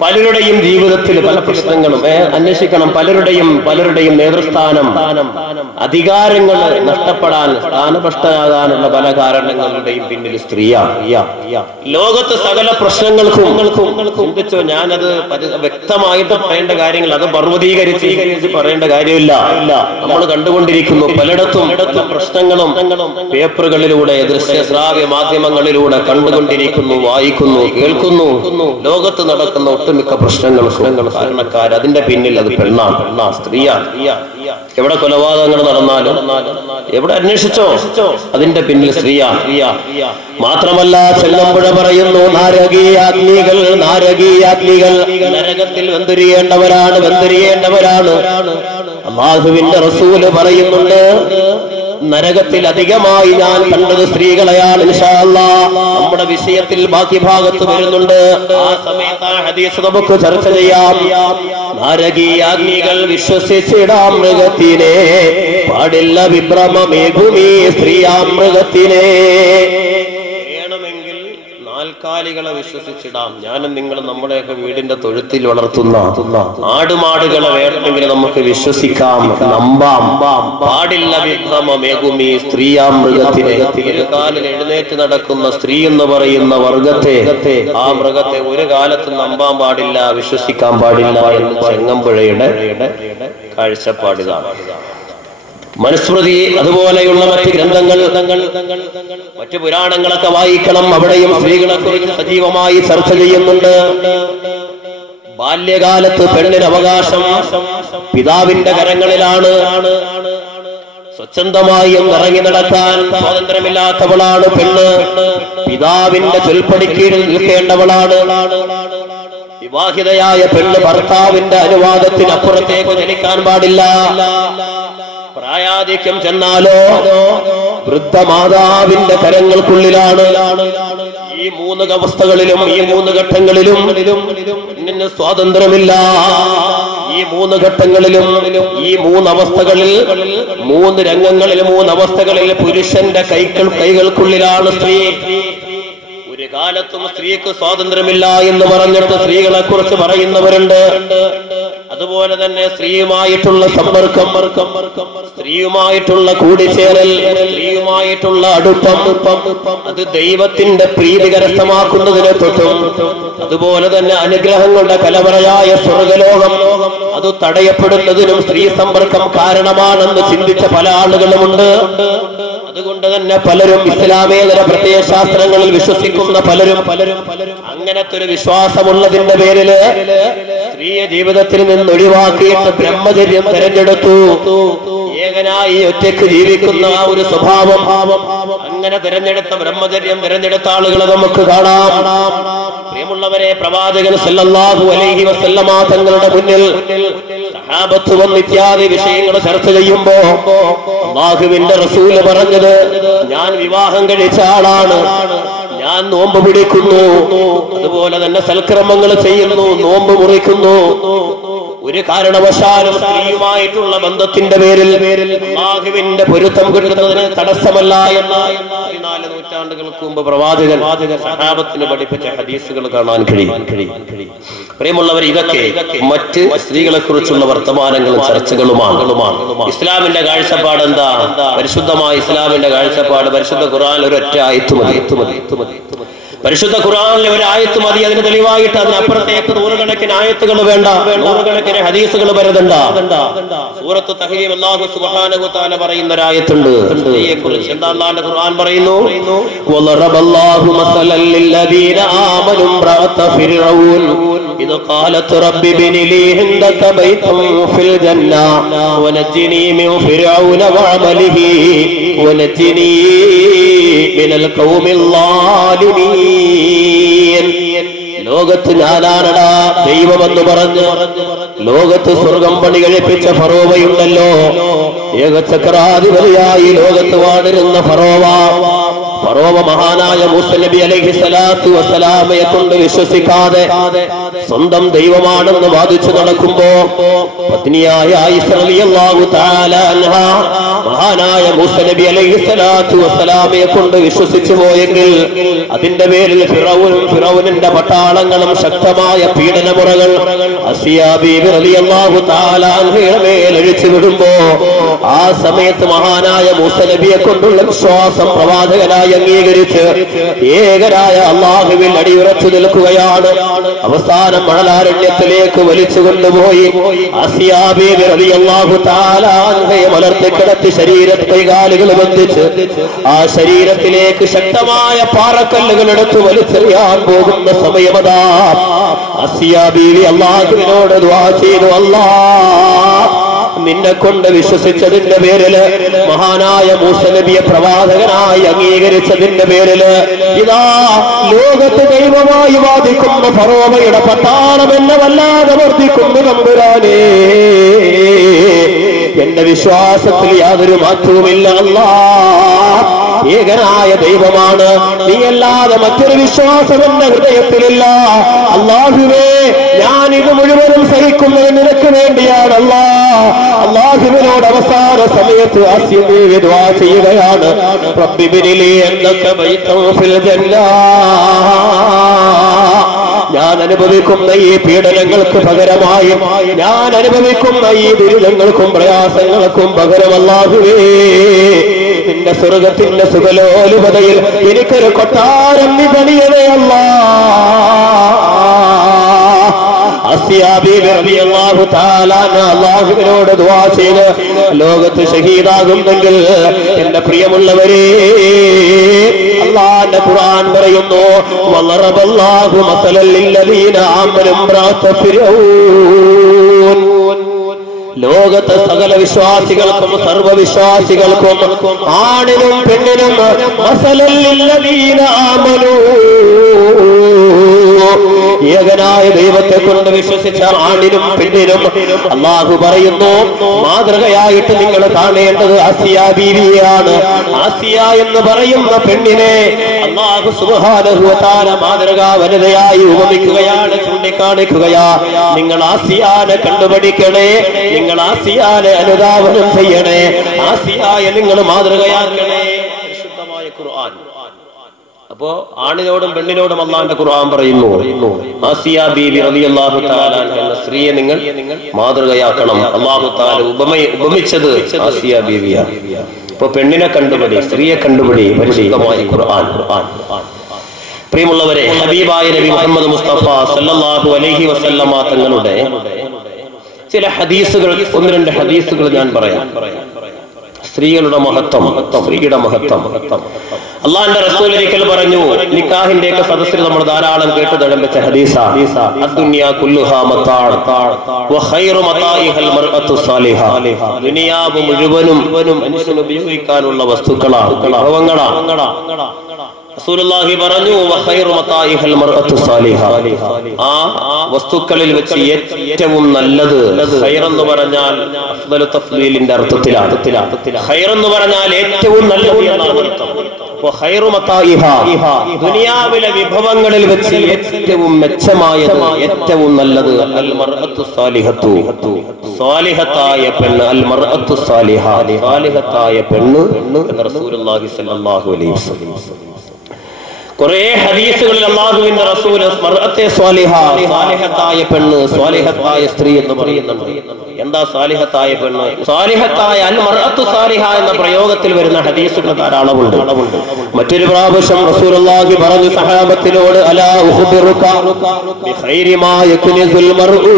പലരുടെയും ജീവിതത്തിൽ പല പ്രശ്നങ്ങളും അന്വേഷിക്കണം. പലരുടെയും നേതൃസ്ഥാനം, അധികാരങ്ങൾ നഷ്ടപ്പെടാൻ, സ്ഥാനഭ്രഷ്ടനാകാനുള്ള പല കാരണങ്ങളുടെയും പിന്നിൽ സ്ത്രീയാണ്. ലോകത്ത് സകല പ്രശ്നങ്ങൾക്കും ചിന്തിച്ചോ, ഞാനത് വ്യക്തമായിട്ട് പറയേണ്ട കാര്യങ്ങൾ അത് പർവ്വതീകരിച്ച് പറയേണ്ട കാര്യമില്ല. നമ്മൾ കണ്ടുകൊണ്ടിരിക്കുന്നു പലയിടത്തും പ്രശ്നങ്ങളും പേപ്പറുകളിലൂടെ, ദൃശ്യശ്രാവ്യ മാധ്യമങ്ങളിലൂടെ കണ്ടുകൊണ്ടിരിക്കുന്നു, വായിക്കുന്നു, കേൾക്കുന്നു. ലോകത്ത് നടക്കുന്ന ഒട്ടുമിക്ക പ്രശ്നങ്ങൾക്കും കാരണക്കാർ അതിന്റെ പിന്നിൽ അത് പെണ്ണാണ്, സ്ത്രീയാണ്. എവിടെ കൊലപാതകങ്ങൾ നടന്നാലും, എവിടെ അന്വേഷിച്ചോ അതിന്റെ പിന്നിൽ സ്ത്രീയാണ്. മാത്രമല്ല ചെങ്ങമ്പുഴ പറയുന്നു: നാരകീയാഗ്നികൾ, നാരകീയാഗ്നികൾ നരകത്തിൽ വെന്തുരിയേണ്ടവരാണ്. അല്ലാഹുവിന്റെ റസൂല് പറയുന്നുണ്ട്, നരകത്തിൽ അധികമായി ഞാൻ കണ്ടത് സ്ത്രീകളെയാണ്. ഇൻഷാ അല്ലാഹ് നമ്മുടെ വിഷയത്തിൽ ബാക്കി ഭാഗത്ത് വരുന്നുണ്ട്. ആ സമയത്ത് ആ ഹദീസ് നമുക്ക് ചർച്ച ചെയ്യാം. നരകീയാഗ്നികൾ വിശ്വസിച്ചിടാം മൃഗത്തിനെ, പാടില്ല വിഭ്രമമേകുമീ സ്ത്രീയാം മൃഗത്തിനെ. വേണമെങ്കിൽ നാൽക്കാലികളെ വിശ്വസിച്ചിടാം. ഞാനും നിങ്ങളും നമ്മുടെയൊക്കെ വീടിന്റെ തൊഴുത്തിൽ വളർത്തുന്ന ആടുമാടുകളെ വേണമെങ്കിൽ നമുക്ക് വിശ്വസിക്കാം, നമ്പാം. പാടില്ല വിഭ്രമമേകുമീ സ്ത്രീയാം മൃഗത്തിനെ. കാലിൽ എഴുന്നേറ്റ് നടക്കുന്ന സ്ത്രീ എന്ന് പറയുന്ന വർഗത്തെ, ആ മൃഗത്തെ ഒരു കാലത്തും നമ്പാൻ പാടില്ല, വിശ്വസിക്കാൻ പാടില്ല എന്ന് ചെങ്ങമ്പുഴയുടെ കാഴ്ചപ്പാടിതാണ്. മനുസ്മൃതി അതുപോലെയുള്ള മറ്റ് ഗ്രന്ഥങ്ങൾ, മറ്റു പുരാണങ്ങളൊക്കെ വായിക്കണം. അവിടെയും സ്ത്രീകളെ കുറിച്ച് സജീവമായി ചർച്ച ചെയ്യുന്നുണ്ട്. ബാല്യകാലത്ത് പെണ്ണിന് അവകാശം പിതാവിന്റെ കരങ്ങളിലാണ്. സ്വച്ഛന്തമായി ഇറങ്ങി നടക്കാൻ സ്വാതന്ത്ര്യമില്ലാത്തവളാണ് പെണ്ണ്. പിതാവിന്റെ ചൊൽപ്പടിക്കീഴിൽ നിൽക്കേണ്ടവളാണ്. വിവാഹിതയായ പെണ്ണ് ഭർത്താവിന്റെ അനുവാദത്തിനപ്പുറത്തേക്ക് ചലിക്കാൻ പാടില്ല. പ്രായാധിക്യം ചെന്നാലോ വൃദ്ധമാതാവിന്റെ കരങ്ങൾക്കുള്ളിലാണ്. ഈ മൂന്ന് അവസ്ഥകളിലും, ഈ മൂന്ന് ഘട്ടങ്ങളിലും പെണ്ണിന് സ്വാതന്ത്ര്യമില്ല. ഈ മൂന്ന് ഘട്ടങ്ങളിലും, ഈ മൂന്നവസ്ഥകളിൽ, മൂന്ന് രംഗങ്ങളിൽ, മൂന്നവസ്ഥകളിൽ പുരുഷന്റെ കൈകൾക്കുള്ളിലാണ് സ്ത്രീ. ഒരു കാലത്തും സ്ത്രീക്ക് സ്വാതന്ത്ര്യമില്ല എന്ന് പറഞ്ഞിട്ട് സ്ത്രീകളെ കുറിച്ച് പറയുന്നവരുണ്ട്. അതുപോലെ തന്നെ സ്ത്രീയുമായിട്ടുള്ള സമ്പർക്കം, സ്ത്രീയുമായിട്ടുള്ള കൂടിച്ചേരൽ, സ്ത്രീയുമായിട്ടുള്ള അടുപ്പം, അത് ദൈവത്തിന്റെ പ്രീതി കരസ്ഥമാക്കുന്നതിനെ തൊട്ടും, അതുപോലെ തന്നെ അനുഗ്രഹങ്ങളുടെ കലവറയായ സ്വർഗലോകം അത് തടയപ്പെടുന്നതിനും സ്ത്രീ സമ്പർക്കം കാരണമാണെന്ന് ചിന്തിച്ച പല ആളുകളുമുണ്ട്. അതുകൊണ്ട് തന്നെ പലരും ഇസ്ലാമേതര പ്രത്യയശാസ്ത്രങ്ങളിൽ വിശ്വസിക്കുന്ന പലരും അങ്ങനത്തെ ഒരു വിശ്വാസമുള്ളതിന്റെ പേരില് സ്ത്രീയെ ജീവിതത്തിൽ നിന്ന് ഒഴിവാക്കിയിട്ട് ബ്രഹ്മചര്യം തെരഞ്ഞെടുത്തു. ഏകനായി ഒറ്റയ്ക്ക് ജീവിക്കുന്ന ആ ഒരു സ്വഭാവം, അങ്ങനെ തെരഞ്ഞെടുത്ത ബ്രഹ്മചര്യം തെരഞ്ഞെടുത്ത ആളുകളെ നമുക്ക് കാണാം. പ്രിയമുള്ളവരെ, പ്രവാചകൻ സല്ലല്ലാഹു അലൈഹി വസല്ലമ തങ്ങളുടെ മുന്നിൽ സഹാബത്ത് വന്ന് ഇത്യാദി വിഷയങ്ങൾ ചർച്ച ചെയ്യുമ്പോ അല്ലാഹുവിന്റെ റസൂല് പറഞ്ഞത്, ഞാൻ വിവാഹം കഴിച്ച ആളാണ്, ഞാൻ നോമ്പ് പിടിക്കുന്നു, അതുപോലെ തന്നെ സൽക്രമങ്ങൾ ചെയ്യുന്നു, നോമ്പ് മുറിക്കുന്നു. ഒരു കാരണവശാലും സ്ത്രീയുമായിട്ടുള്ള ബന്ധത്തിന്റെ പേരിൽ അല്ലാഹുവിന്റെ പൊരുത്തം കിട്ടുന്നതിന് തടസ്സമല്ല എന്ന് 14 നൂറ്റാണ്ടുകൾക്ക് മുമ്പ് പ്രവാചകൻ സഹാബത്തിന് പഠിപ്പിച്ച ഹദീസുകൾ കാണാൻ കഴിയും. പ്രിയമുള്ളവർ, ഇതൊക്കെ മറ്റ് സ്ത്രീകളെ കുറിച്ചുള്ള വർത്തമാനങ്ങളും ചർച്ചകളുമാണ്. ഇസ്ലാമിന്റെ കാഴ്ചപ്പാട് എന്താ? പരിശുദ്ധമായ ഇസ്ലാമിന്റെ കാഴ്ചപ്പാട് പരിശുദ്ധ ഖുർആനിൽ ഒരൊറ്റ ആയത്ത് മതി. പരിശുദ്ധ ഖുർആനിലെ ഒരു ആയത്ത് മതി. അതിന് തെളിവായിട്ട് അതിനപ്പുറത്തേക്ക് നൂറുകണക്കിന് ആയത്തുകൾ വേണ്ട, നൂറുകണക്കിന് ഹദീസുകൾ വരുന്നുണ്ട. സൂറത്ത് തഹ്രീം അല്ലാഹു സുബ്ഹാനഹു വ തആല പറയുന്ന ഒരു ആയത്തുണ്ട് സ്ത്രീയെക്കുറിച്ച്. എന്താ അല്ലാഹുവിന്റെ ഖുർആൻ പറയുന്നു? വളറബല്ലാഹു മസലൻ ലില്ലദീന ആമനു ഇംറഅത ഫിർഔൻ ഇദ് ഖാലത് റബ്ബി ബിനി ലീ ഇൻദക ബൈതൻ ഫിൽ ജന്ന വനജ്ജിനി മിൻ ഫിർഔന വഅമലിഹി വനജ്ജിനി മിനൽ ഖൗമിൽ ളാലിമീൻ. ലോകത്ത് ഞാനാണടാ ദൈവമെന്ന് പറഞ്ഞ് ലോകത്ത് സ്വർഗം പണി കഴിപ്പിച്ച ഫറോവയുണ്ടല്ലോ, ഏകചക്രാധിപതിയായി ലോകത്ത് വാണിരുന്ന ഫറോവ മഹാനായ മൂസ നബി അലൈഹി സ്വലാത്തു വസ്സലാമയെ കൊണ്ട് വിശ്വസിക്കാതെ സ്വന്തം ദൈവമാണെന്ന് വാദിച്ചു നടക്കുമ്പോ പത്നിയായ ആയിഷ റളിയല്ലാഹു തആല അൻഹാ മഹാനായ മൂസ നബി അലൈഹി സ്വലാത്തു വസ്സലാമയെ കൊണ്ട് വിശ്വസിച്ചു പോയെങ്കിൽ അതിന്റെ പേരിൽ ഫിറൗനിന്റെ പട്ടാളങ്ങളും ശക്തമായ പീഡനമുറകൾ അസിയാ ബീബി റളിയല്ലാഹു തആല അൻഹയുടെ മേൽ അഴിച്ചു വിടുമ്പോ ആ സമയത്ത് മഹാനായ മൂസ നബിയെ കൊണ്ടുള്ള വിശ്വാസം പ്രവാചകനായി അംഗീകരിച്ച് ഏകരായ അല്ലാഹുവിൽ അടിയുറച്ചു നിൽക്കുകയാണ്. അവസാനം മണലാരണ്യത്തിലേക്ക് വലിച്ചു കൊണ്ടുപോയി ആസിയാ ബീബി റളിയല്ലാഹു തആല അൻഹയെ മലർത്തിക്കിടത്തി ശരീരത്തെ കൈകാലുകൾ ബന്ധിച്ച് ആ ശരീരത്തിലേക്ക് ശക്തമായ പാറക്കല്ലുകൾ എടുത്ത് വലിച്ചെറിയാൻ പോകുന്ന സമയമതാ ആസിയാ ബീവി അല്ലാഹുവിനോട് ദുആ ചെയ്തു, അല്ലാഹ് നിന്നെ കൊണ്ട് വിശ്വസിച്ചതിന്റെ പേരില് മഹാനായ മൂസ നബിയെ പ്രവാചകനായി അംഗീകരിച്ചതിന്റെ പേരില് ഇതാ ലോകത്ത് ദൈവമായി വാദിക്കുന്ന ഫറോവയുടെ പട്ടാളം എന്നെ വല്ലാതെ വർദ്ധിക്കുന്നു തമ്പുരാനേ. എന്റെ വിശ്വാസത്തിൽ യാതൊരു മാറ്റവുമില്ല. അല്ലാഹ് ഏകനായ ദൈവമാണ്, നീയല്ലാതെ മറ്റൊരു വിശ്വാസം എന്റെ ഹൃദയത്തിലില്ല. അല്ലാഹുവേ, ഞാൻ ഇത് മുഴുവനും സഹിക്കുന്നത് നിനക്ക് വേണ്ടിയാണ്. അല്ലാഹുവിനോട് അവസാന സമയത്ത് ആസ്യദേവി ദുആ ചെയ്യുകയാണ്, റബ്ബി ബിനിലി എന്നക ബൈതൻ ഫിൽ ജന്ന. ഞാൻ അനുഭവിക്കുന്ന ഈ പീഡനങ്ങൾക്ക് പകരമായും, ഞാൻ അനുഭവിക്കുന്ന ഈ ദുരിതങ്ങൾക്കും പ്രയാസങ്ങൾക്കും പകരം അല്ലാഹുവേ, നിന്റെ സ്വർഗത്തിന്റെ സുഖലോലുപതയിൽ എനിക്കൊരു കൊട്ടാരം നീ പണിയണേ അല്ലാഹ്. ആസിയ ബീവി റളിയല്ലാഹു തആല അല്ലാഹുവിനോട് ദുആ ചെയ്ത് ലോകത്ത് ഷഹീദാകുന്നെങ്കിൽ എന്റെ പ്രിയമുള്ളവരെ, അല്ലാഹുവിന്റെ ഖുർആൻ പറയുന്നു, വളറബല്ലാഹു മസലൽ ലില്ലദീന ആമനു ഇംറാഅത ഫിർഔൻ. ലോകത്തെ സകല വിശ്വാസികൾക്കും സർവവിശ്വാസികൾക്കും ആണിനും പെണ്ണിനും മസലൽ ലില്ലദീന ആമനു, ഏകനായ ദൈവത്തെ കൊണ്ട് വിശ്വസിച്ച ആണിനും പെണ്ണിനും അല്ലാഹു പറയുന്നു, മാതൃകയായിട്ട് നിങ്ങൾ കാണേണ്ടത് ആസിയ ബീവിയാണ്. ആസിയ എന്ന് പറയുന്ന പെണ്ണിനെ അല്ലാഹു സുബ്ഹാനഹു വ തആല മാതൃകാ വനിതയായി ഉപമിക്കുകയാണ്, ചൂണ്ടിക്കാണിക്കുകയാ. നിങ്ങൾ ആസിയാനെ കണ്ടുപഠിക്കണേ, നിങ്ങൾ ആസിയാനെ അനുധാവനം ചെയ്യണേ, ആസിയായെ നിങ്ങൾ മാതൃകയാക്കണേ. പരിശുദ്ധമായ ഖുർആൻ. അപ്പോ ആണിനോടും പെണ്ണിനോടും അല്ലാഹുവിന്റെ ഖുർആൻ പറയുന്നു, ആസിയ ബീവി റളിയല്ലാഹു തആല എന്ന സ്ത്രീയെ നിങ്ങൾ മാതൃകയാക്കണം. അല്ലാഹു തആല ഉപമിച്ചത് ആസിയ ബീവിയാണ്. ഇപ്പൊ പെണ്ണിനെ കണ്ടുപിടി, സ്ത്രീയെ കണ്ടുപിടി, പരിശുദ്ധമായ ഖുർആൻ. പ്രിയമുള്ളവരെ, ഹബീബായ നബി മുഹമ്മദ് മുസ്തഫ സല്ലല്ലാഹു അലൈഹി വസല്ലമ തങ്ങളുടെ ചില ഹദീസുകൾ, ഒന്ന് രണ്ട് ഹദീസുകൾ ഞാൻ പറയാം. സ്ത്രീകളുടെ മഹത്വം, സ്ത്രീയുടെ മഹത്വം. അല്ലാഹുവിന്റെ റസൂൽ ഒരിക്കൽ പറഞ്ഞു, നിക്കാഹിന്റെ ഒക്കെ സദസ്സിൽ നമ്മൾ ധാരാളം കേട്ട് തഴമ്പിച്ച ഹദീസാ, അദ്ദുനിയാ കുല്ലുഹാ മതാഅ വ ഖൈറു മതാഇഹൽ മർഅത്തു സാലിഹ. ദുനിയാവ് മുഴുവനും മനുഷ്യന് ഉപയോഗിക്കാനുള്ള വസ്തുക്കളാണ്, വിഭവങ്ങളാണ്. റസൂലുള്ളാഹി പറഞ്ഞു, വ ഖൈറു മതാഇഹൽ മർഅത്തു സാലിഹ. ആ വസ്തുക്കളിൽ വെച്ച് ഏറ്റവും നല്ലത്, ഖൈർ എന്ന് പറഞ്ഞാൽ അഫ്ദലു തഫ്ലീലിന്റെ അർത്ഥത്തിലാണ്. ഖൈർ എന്ന് പറഞ്ഞാൽ ഏറ്റവും നല്ലത് എന്നാണ് അർത്ഥം. വ ഖൈറു മതാഇഹ, ദുനിയാവിലെ വിഭവങ്ങളിൽ വെച്ച് ഏറ്റവും മെച്ചമായത്, ഏറ്റവും നല്ലത് അൽ മർഅത്തു സാലിഹത്തു, സാലിഹത്തായ പെണ്ണ്. അൽ മർഅത്തു സാലിഹ, സാലിഹത്തായ പെണ്ണ് എന്ന് റസൂലുള്ളാഹി സ്വല്ലല്ലാഹു അലൈഹി വസല്ലം. കുറെ ഹദീസുകളിൽ അല്ലാഹുവിന്റെ റസൂൽ മർഅത്തെ സ്വാലിഹ, സാലിഹത്തായ പെണ്ണ്, സ്വാലിഹത്തായ സ്ത്രീ എന്ന് പറയുന്നുണ്ട്. എന്താ സാലിഹത്തായ പെണ്ണ്? സാലിഹത്തായ അൽ മർഅത്തു സാലിഹ എന്ന പ്രയോഗത്തിൽ വരുന്ന ഹദീസുകൾ ധാരാളമുണ്ട്. മറ്റൊരു പ്രാവശ്യം റസൂലുള്ളാഹി പറഞ്ഞു സഹാബത്തിനോട്, അലാ ഉഖ്ബിറുക ബിഖൈരി മാ യകുനിസുൽ മർഉ.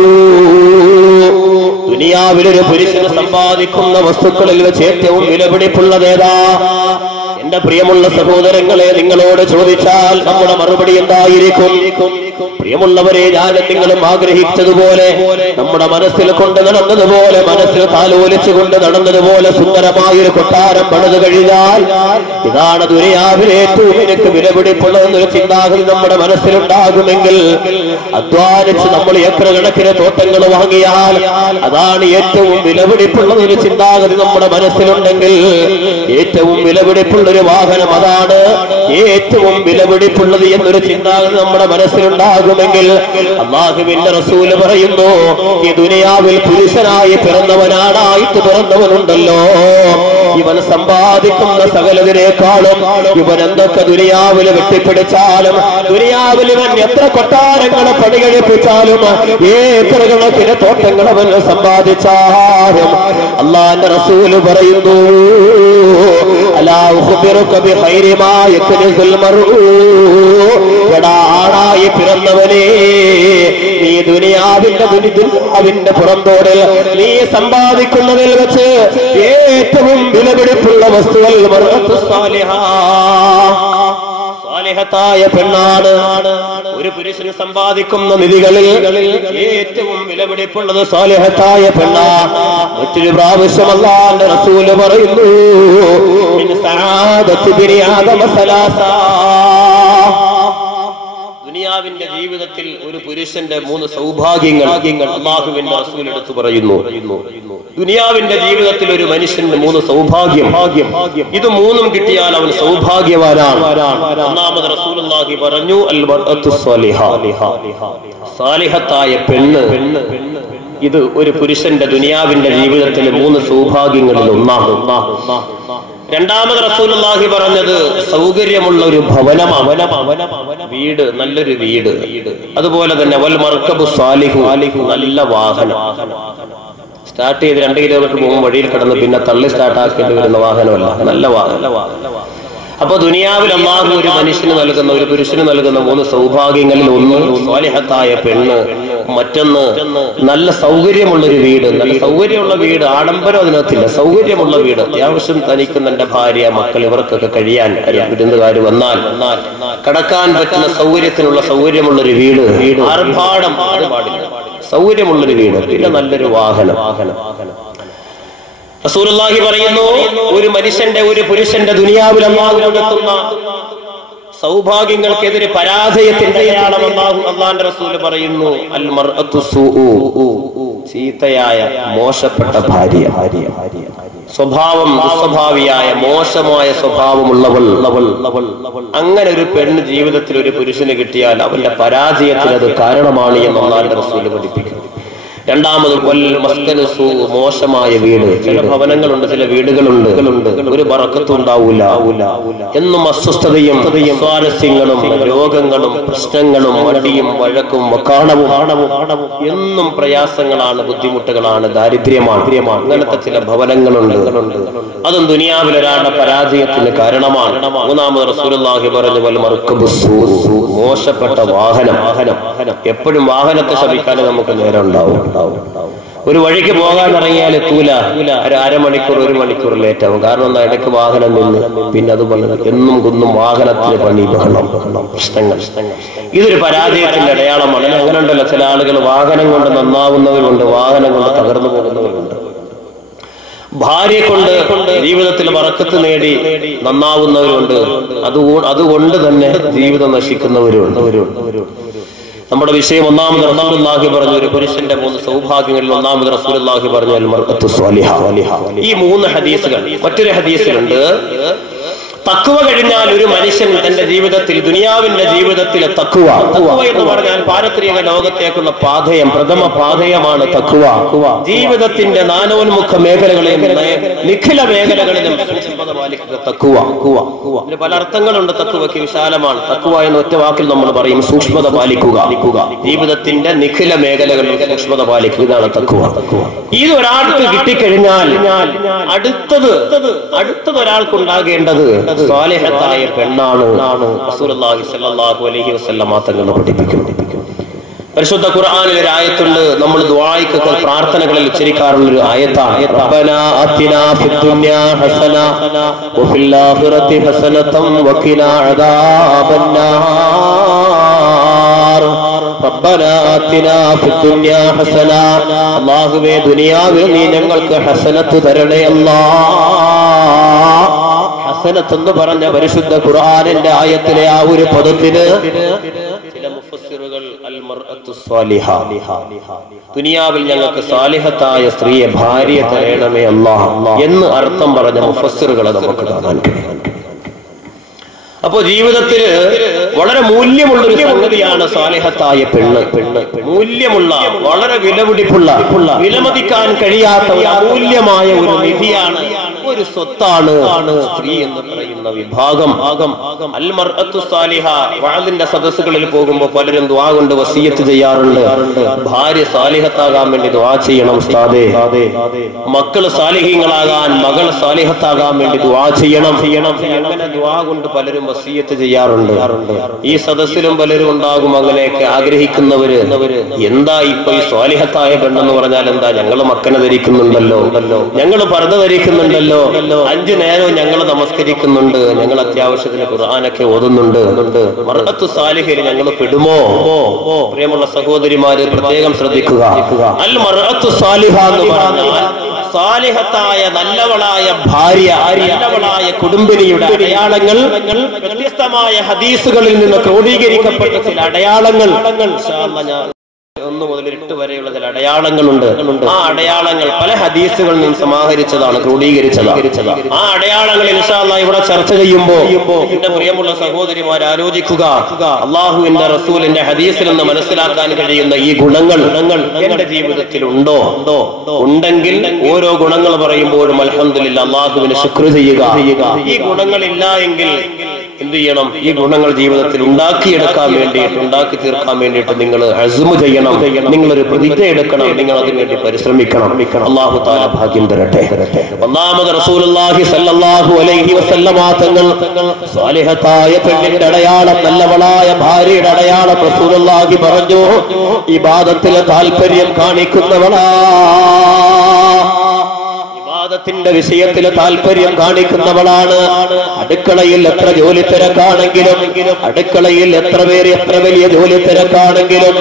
ദുനിയാവിലൊരു പുരുഷന് സമ്പാദിക്കുന്ന വസ്തുക്കളിൽ വെച്ച് ഏറ്റവും വിലപിടിപ്പുള്ളതേതാ? എന്റെ പ്രിയമുള്ള സഹോദരങ്ങളെ, നിങ്ങളോട് ചോദിച്ചാൽ നമ്മുടെ മറുപടി എന്തായിരിക്കും? പ്രിയമുള്ളവരെ, ഞാനും നിങ്ങളും ആഗ്രഹിച്ചതുപോലെ, നമ്മുടെ മനസ്സിൽ കൊണ്ട് നടന്നതുപോലെ, മനസ്സിൽ താലോലിച്ചുകൊണ്ട് നടന്നതുപോലെ സുന്ദരമായൊരു കൊട്ടാരം പണിതു കഴിഞ്ഞാൽ, ഇതാണ് ദുനിയാവിലെ ഏറ്റവും എനിക്ക് വിലപിടിപ്പുള്ളതെന്നൊരു ചിന്താഗതി നമ്മുടെ മനസ്സിലുണ്ടാകുമെങ്കിൽ, അധ്വാനിച്ച് നമ്മൾ ഏക്കറുകണക്കിന് തോട്ടങ്ങൾ വാങ്ങിയാൽ അതാണ് ഏറ്റവും വിലപിടിപ്പുള്ളതൊരു ചിന്താഗതി നമ്മുടെ മനസ്സിലുണ്ടെങ്കിൽ, ഏറ്റവും വിലപിടിപ്പുള്ളൊരു വാഹനം അതാണ് ഏറ്റവും വിലപിടിപ്പുള്ളത് എന്നൊരു ചിന്താഗതി നമ്മുടെ മനസ്സിലുണ്ടാകുമെങ്കിൽ, അല്ലാഹുവിന്റെ റസൂൽ പറയുന്നു, ഈ ദുനിയാവിൽ പുരുഷനായി പിറന്നവനാണായിട്ട് പിറന്നവനുണ്ടല്ലോ, ഇവൻ സമ്പാദിക്കുന്ന സകലതിനേക്കാളും ഇവൻ എന്തൊക്കെ ദുനിയാവിൽ വെട്ടിപ്പിടിച്ചാലും, ദുനിയാവിൽ ഇവൻ എത്ര കൊട്ടാരങ്ങളെ പണികഴിപ്പിച്ചാലും, ഏക്കറുകണക്കിന് തോട്ടങ്ങൾ അവൻ സമ്പാദിച്ചാലും, അല്ലാഹുവിന്റെ റസൂൽ പറയുന്നു, അലാ ഉഖ്ബിറുക ബിഖൈരി മാ യകുനിസുൽ മർഉ. എടാ ആണായി പിറന്നവനെ, നീ ദുനിയാവിന്റെ പുറന്തോടിൽ നീ സമ്പാദിക്കുന്നതിൽ വെച്ച് ഏറ്റവും വിലപിടിപ്പുള്ള വസ്തുവൽ മർഅത്തു സാലിഹ, സാലിഹത്തായ പെണ്ണാണ്. ഒരു പുരുഷന് സമ്പാദിക്കുന്ന നിധികളിൽ ഏറ്റവും വിലപിടിപ്പുള്ളത് സാലിഹത്തായ പെണ്ണാണ്. മറ്റൊരു പ്രാവശ്യം അല്ലാഹുവിന്റെ റസൂൽ പറയുന്നു, മിൻ സആദത്തി ബിനി ആദമ സലാസ. ദുനിയാവിന്റെ ജീവിതത്തിൽ ഒരു പുരുഷന്റെ 3 സൗഭാഗ്യങ്ങൾ അല്ലാഹുവിന്റെ റസൂൽ എടുത്തു പറയുന്നു. ദുനിയാവിന്റെ ജീവിതത്തിൽ ഒരു മനുഷ്യന്റെ 3 സൗഭാഗ്യം, ഇത് 3ഉം കിട്ടിയാൽ അവൻ സൗഭാഗ്യവാനാണ്. ഒന്നാമത് റസൂലുള്ളാഹി പറഞ്ഞു അൽ മർഅത്തു സ്വാലിഹ, സാലിഹത്തായ പെണ്ണ്. ഇത് ഒരു പുരുഷന്റെ ദുനിയാവിന്റെ ജീവിതത്തിലെ 3 സൗഭാഗ്യങ്ങളിൽ ഒന്നാണ്. രണ്ടാമത് റസൂലുള്ളാഹി പറഞ്ഞത് സൗകര്യമുള്ള ഒരു ഭവനം, വീട്, നല്ലൊരു വീട്. അതുപോലെ തന്നെ വൽ മർകബു സാലിഹു, നല്ല വാഹനം. സ്റ്റാർട്ട് ചെയ്ത് 2 കിലോമീറ്റർ പോകുമ്പോൾ വഴിയിൽ കിടന്ന് പിന്നെ തള്ളി സ്റ്റാർട്ട് ആക്കേണ്ടി വരുന്ന വാഹനമല്ല, നല്ല വാഹനം. അപ്പൊ ദുനിയാവിൽ അല്ലാഹു ഒരു മനുഷ്യന് നൽകുന്ന, ഒരു പുരുഷന് നൽകുന്ന 3 സൗഭാഗ്യങ്ങളിൽ ഒന്ന് സ്വാലിഹത്തായ പെണ്ണ്, മറ്റൊന്ന് നല്ല സൗകര്യമുള്ളൊരു വീട്. നല്ല സൗകര്യമുള്ള വീട്, ആഡംബരം അതിനകത്തില്ല, സൗകര്യമുള്ള വീട്. അത്യാവശ്യം തനിക്ക് എന്റെ ഭാര്യ, മക്കൾ ഇവർക്കൊക്കെ കഴിയാൻ, വിരുന്നുകാർ വന്നാൽ കടക്കാൻ പറ്റുന്ന സൗകര്യത്തിനുള്ള സൗകര്യമുള്ളൊരു വീട്. ആർഭാടം അത് പാടില്ല, സൗകര്യമുള്ളൊരു വീട്, പിന്നെ നല്ലൊരു വാഹനം. റസൂലുള്ളാഹി പറയുന്നു ഒരു മനുഷ്യന്റെ, ഒരു പുരുഷന്റെ ദുനിയാവിൽ അല്ലാഹു കൊടുക്കുന്ന സൗഭാഗ്യങ്ങൾക്കെതിരെ പരാജയത്തിന്റെ അല്ലാഹുവിന്റെ റസൂൽ പറയുന്നു അൽ മർഅത്തു സൂഉ, ചീത്തയായ മോശപ്പെട്ട ഭാര്യ. സ്വഭാവം ദുസ്വഭാവിയായ മോശമായ സ്വഭാവമുള്ളവൾ. അങ്ങനെ ഒരു പെണ്ണ് ജീവിതത്തിൽ ഒരു പുരുഷന് കിട്ടിയാൽ അവന്റെ പരാജയത്തിന് അത് കാരണമാണ് എന്ന് അല്ലാഹുവിന്റെ റസൂൽ പഠിപ്പിക്കുന്നു. രണ്ടാമത് വൽ മസ്കനു സൂ, മോശമായ വീട്. ചില ഭവനങ്ങളുണ്ട്, ചില വീടുകളുണ്ട്, ഒരു ബറക്കത്തും ഉണ്ടാവൂല. എന്നും അസ്വസ്ഥതയും സ്വാരസ്യങ്ങളും രോഗങ്ങളും പ്രശ്നങ്ങളും മടിയും വഴക്കും വക്കാണവും, എന്നും പ്രയാസങ്ങളാണ്, ബുദ്ധിമുട്ടുകളാണ്, ദാരിദ്ര്യമാണ്. അങ്ങനത്തെ ചില ഭവനങ്ങളുണ്ട്. അതും ദുനിയാവിൽ ഒരാളുടെ പരാജയത്തിന് കാരണമാണ്. മൂന്നാമത് റസൂലുള്ളാഹി പറഞ്ഞു വൽ മർകബു സൂ, മോശപ്പെട്ട വാഹനം. എപ്പോഴും വാഹനത്തെ ശപിക്കാനേ നമുക്ക് നേരം ഉണ്ടാവും. ഒരു വഴിക്ക് പോകാൻ ഇറങ്ങിയാൽ എത്തൂല, ഒരു അരമണിക്കൂർ 1 മണിക്കൂർ ലേറ്റ് ആവും. കാരണം ഇടയ്ക്ക് വാഹനം നിന്ന്, പിന്നെ അതുപോലെ എന്നും കുന്നും വാഹനത്തിന് പണി, ബഹളം, പ്രശ്നങ്ങൾ. ഇതൊരു പരാജയത്തിന്റെ അടയാളമാണ്. അങ്ങനെ ഉണ്ടല്ലോ ചില ആളുകൾ വാഹനം കൊണ്ട് നന്നാവുന്നവരുണ്ട്, വാഹനം കൊണ്ട് തകർന്നു പോകുന്നവരുണ്ട്. ഭാര്യ കൊണ്ട് ജീവിതത്തിൽ ബറക്കത്ത് നേടി നന്നാവുന്നവരുണ്ട്, അതുകൊണ്ട് തന്നെ ജീവിതം നശിക്കുന്നവരുണ്ട്. നമ്മുടെ വിഷയം ഒന്നാമത് റസൂലുള്ളാഹി പറഞ്ഞു ഒരു പുരുഷന്റെ 3 സൗഭാഗ്യങ്ങളിൽ ഒന്നാമത് റസൂലുള്ളാഹി പറഞ്ഞു അൽ മർഅത്തു സ്വാലിഹ. ഈ 3 ഹദീസുകൾ. മറ്റൊരു ഹദീസിലുണ്ട് തഖ്വ കഴിഞ്ഞാൽ ഒരു മനുഷ്യൻ തന്റെ ജീവിതത്തിൽ, ദുനിയാവിന്റെ ജീവിതത്തിലെ തഖ്വ എന്ന് പറഞ്ഞാൽ പാരത്രിക ലോകത്തേക്കുള്ള പാഥേയം, പ്രഥമ പാഥേയമാണ് തഖ്വ. ജീവിതത്തിന്റെ നാനോന്മുഖ മേഖലകളിലും നിഖില മേഖലകളിലും സൂക്ഷ്മത പാലിക്കുക തഖ്വ. പല അർത്ഥങ്ങളുണ്ട് തഖ്വയ്ക്ക്, വിശാലമാണ്. തഖ്വ എന്ന ഒറ്റ വാക്കിൽ നമ്മൾ പറയും സൂക്ഷ്മത പാലിക്കുക. ജീവിതത്തിന്റെ നിഖില മേഖലകളിൽ സൂക്ഷ്മത പാലിക്കുക, ഇതാണ് തഖ്വ. ഇത് ഒരാൾക്ക് കിട്ടിക്കഴിഞ്ഞാൽ അടുത്തത് ഒരാൾക്കുണ്ടാകേണ്ടത് സ്വാലിഹത്തായ പെണ്ണാണ്. റസൂലുള്ളാഹി സ്വല്ലല്ലാഹു അലൈഹി വസല്ലം തങ്ങൾ പഠിപ്പിക്കുന്നു. പരിശുദ്ധ ഖുർആനിൽ ഒരു ആയത്തുണ്ട്, നമ്മൾ ദുആയിക്കൊക്കെ പ്രാർത്ഥനകളിൽ ഉച്ചരിക്കാറുള്ള ഒരു ആയത്താണ്. റബ്ബനാ ആതിനാ ഫിദ്ദുനിയാ ഹസന വഫിൽ ആഖിറതി ഹസനതൻ വഖിനാ അദാബന്നാർ. റബ്ബനാ ആതിനാ ഫിദ്ദുനിയാ ഹസന, അല്ലാഹുവേ ദുനിയാവിൽ നീ ഞങ്ങൾക്ക് ഹസനത്ത് തരണേ അല്ലാഹ്. ഹസനത്ത് എന്ന് പറഞ്ഞ പരിശുദ്ധ ഖുർആനിന്റെ ആയത്തിലെ ആ ഒരു പദത്തിന് ചില മുഫസ്സിറുകൾ അൽ മർഅത്തു സ്വാലിഹ, ദുനിയാവിൽ ഞങ്ങൾക്ക് സാലിഹത്തായ സ്ത്രീയെ, ഭാര്യയെ തരണമേ അല്ലാഹ് എന്ന് അർത്ഥം പറഞ്ഞ മുഫസ്സിറുകളെ നമുക്ക് കാണാൻ കഴിയും. അപ്പോ ജീവിതത്തിൽ വളരെ മൂല്യമുള്ളൊരു സംഗതിയാണ് സാലിഹത്തായ പെണ്ണ്. മൂല്യമുള്ള, വളരെ വിലപിടിപ്പുള്ള, വിലമതിക്കാൻ കഴിയാത്ത അമൂല്യമായ ഒരു നിധിയാണ്, ഒരു സ്വത്താണ് സ്ത്രീ എന്ന് പറയുന്ന വിഭാഗം. അൽ മർഅത്തു സാലിഹ. വഅദിന്റെ സദസ്സുകളിൽ പോകുമ്പോൾ പലരും ദുആ കൊണ്ട് വസിയത്ത് ചെയ്യാറുണ്ട്. ഭാര്യ സാലിഹത്താകാൻ വേണ്ടി ദുആ ചെയ്യണം ഉസ്താദേ, മക്കള് സാലിഹീങ്ങളാകാൻ, മകൾ സാലിഹത്താകാൻ വേണ്ടി ദുആ ചെയ്യണം. അങ്ങനെ ദുആ കൊണ്ട് പലരും വസിയത്ത് ചെയ്യാറുണ്ട്. ഈ സദസ്സിലും പലരും ഉണ്ടാകും അങ്ങനെയൊക്കെ ആഗ്രഹിക്കുന്നവര്. എന്താ ഇപ്പൊ ഈ സ്വാലിഹത്തായ പെണ്ണെന്ന് പറഞ്ഞാൽ എന്താ? ഞങ്ങള് മക്കനെ ധരിക്കുന്നുണ്ടല്ലോ, ഞങ്ങള് പർദ്ദ ധരിക്കുന്നുണ്ടല്ലോ, 5 നേരവും ഞങ്ങൾ നമസ്കരിക്കുന്നുണ്ട്, ഞങ്ങൾ അത്യാവശ്യത്തിന് ഖുർആനൊക്കെ ഓതുന്നുണ്ട്. മർഅത്തു സാലിഹയിൽ ഞങ്ങൾ പെടുമോ? പ്രിയമുള്ള സഹോദരിമാര് പ്രത്യേകം ശ്രദ്ധിക്കുക. അൽ മർഅത്തു സാലിഹ എന്ന് പറഞ്ഞാൽ സാലിഹത്തായ നല്ലവളായ ഭാര്യ, നല്ലവളായ കുടുംബിനിയുടെ അടയാളങ്ങൾ വ്യത്യസ്തമായ ഹദീസുകളിൽ നിന്ന് ക്രോഡീകരിക്കപ്പെട്ട ചില അടയാളങ്ങൾ ഇൻഷാ അല്ലാഹ് ഞാൻ 1 മുതൽ 8 വരെയുള്ള ചില അടയാളങ്ങളുണ്ട്. ആ അടയാളങ്ങൾ പല ഹദീസുകളിൽ നിന്ന് സമാഹരിച്ചതാണ്, ക്രോഡീകരിച്ചതാണ്. ആ അടയാളങ്ങൾ ഇൻഷാ അല്ലാഹ് ഇവിടെ ചർച്ച ചെയ്യുമ്പോൾ എന്റെ പ്രിയമുള്ള സഹോദരിമാർ ആലോചിക്കുക, അല്ലാഹുവിന്റെ റസൂലിന്റെ ഹദീസിൽ നിന്ന് മനസ്സിലാക്കാൻ കഴിയുന്ന ഈ ഗുണങ്ങൾ എന്റെ ജീവിതത്തിൽ ഉണ്ടോ? ഉണ്ടെങ്കിൽ ഓരോ ഗുണങ്ങൾ പറയുമ്പോഴും അൽഹംദുലില്ലാഹ് അല്ലാഹുവിന് ശുക്ർ ചെയ്യുക. ഈ ഗുണങ്ങളില്ല എങ്കിൽ എന്ത് ചെയ്യണം? ഈ ഗുണങ്ങൾ ജീവിതത്തിൽ ഉണ്ടാക്കിയെടുക്കാൻ വേണ്ടിയിട്ട്, ഉണ്ടാക്കി തീർക്കാൻ വേണ്ടിയിട്ട് നിങ്ങൾ അസ്മ ചെയ്യണം, നിങ്ങളൊരു പ്രതിജ്ഞ എടുക്കണം, നിങ്ങൾ അതിനുവേണ്ടി പരിശ്രമിക്കണം. അല്ലാഹു തആല ഭാഗ്യം തരട്ടെ. ഒന്നാമത് റസൂലുള്ളാഹി സ്വല്ലല്ലാഹു അലൈഹി വസല്ലമ തങ്ങൾ സാലിഹത്തായ പെണ്ണിന്റെ അടയാളം, നല്ലവളായ ഭാര്യയുടെ അടയാളം റസൂലുള്ളാഹി പറഞ്ഞു, ഇബാദത്തിൽ താൽപര്യം കാണിക്കുന്നവളാ, ത്തിന്റെ വിഷയത്തിൽ താല്പര്യം കാണിക്കുന്നവളാണ്. അടുക്കളയിൽ എത്ര ജോലി തിരക്കാണെങ്കിലും, അടുക്കളയിൽ എത്ര പേര് എത്ര വലിയ ജോലി തിരക്കാണെങ്കിലും,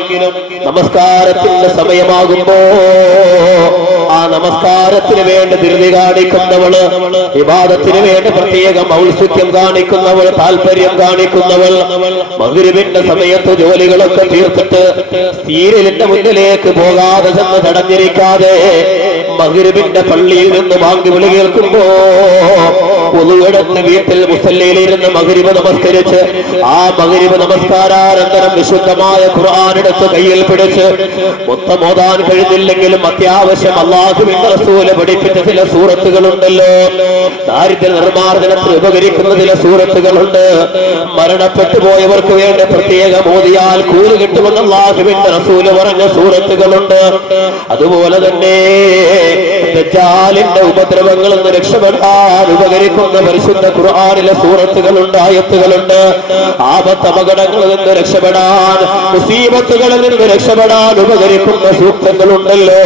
നമസ്കാരത്തിന്റെ സമയമാകുമ്പോ ആ നമസ്കാരത്തിന് വേണ്ടി ധൃതി കാണിക്കുന്നവള്, ഇബാദത്തിന് വേണ്ടി പ്രത്യേകം ഔത്സുക്യം കാണിക്കുന്നവൾ, താല്പര്യം കാണിക്കുന്നവൾ, മഗ്രിബിന്റെ സമയത്ത് ജോലികളൊക്കെ തീർത്തിട്ട് സീരിയലിന്റെ മുന്നിലേക്ക് പോകാതെ ചെന്ന് തടഞ്ഞിരിക്കാതെ മഗ്രിബിന്റെ പള്ളിയിൽ നിന്ന് ബാങ്ക് വിളി കേൾക്കുമ്പോ പൊതുവെടുത്ത് വീട്ടിൽ മുസല്ലയിലിരുന്ന് മഗ്രിബ് നമസ്കരിച്ച് ആ മഗ്രിബ് നമസ്കാരാനന്തരം വിശുദ്ധമായ ഖുർആൻ എടുത്ത് കയ്യിൽ പിടിച്ച് മൊത്തം ഓതാൻ കഴിഞ്ഞില്ലെങ്കിലും അത്യാവശ്യം അല്ലാഹുവിന്റെ റസൂൽ പഠിപ്പിച്ച ചില സൂറത്തുകളുണ്ടല്ലോ, ദാരിദ്ര്യ നിർമ്മാർജ്ജനത്തിന് ഉപകരിക്കുന്ന ചില സൂറത്തുകളുണ്ട്, മരണപ്പെട്ടു പോയവർക്ക് വേണ്ടി പ്രത്യേകം ഓതിയാൽ കൂലി കിട്ടുമെന്ന് അല്ലാഹുവിന്റെ റസൂൽ പറഞ്ഞ സൂറത്തുകളുണ്ട്. അതുപോലെ തന്നെ ദജ്ജാലിന്റെ ഉപദ്രവങ്ങളിൽ നിന്ന് രക്ഷപ്പെടാൻ ഉപകരിക്കുന്ന പരിശുദ്ധ ഖുർആനിലെ സൂറത്തുകളുണ്ട്, ആയത്തുകളുണ്ട്. ആപത്ത് അപകടങ്ങളിൽ നിന്ന് രക്ഷപ്പെടാൻ, മുസീബത്തുകളിൽ നിന്ന് രക്ഷപ്പെടാൻ ഉപകരിക്കുന്ന സൂക്തങ്ങളുണ്ടല്ലോ,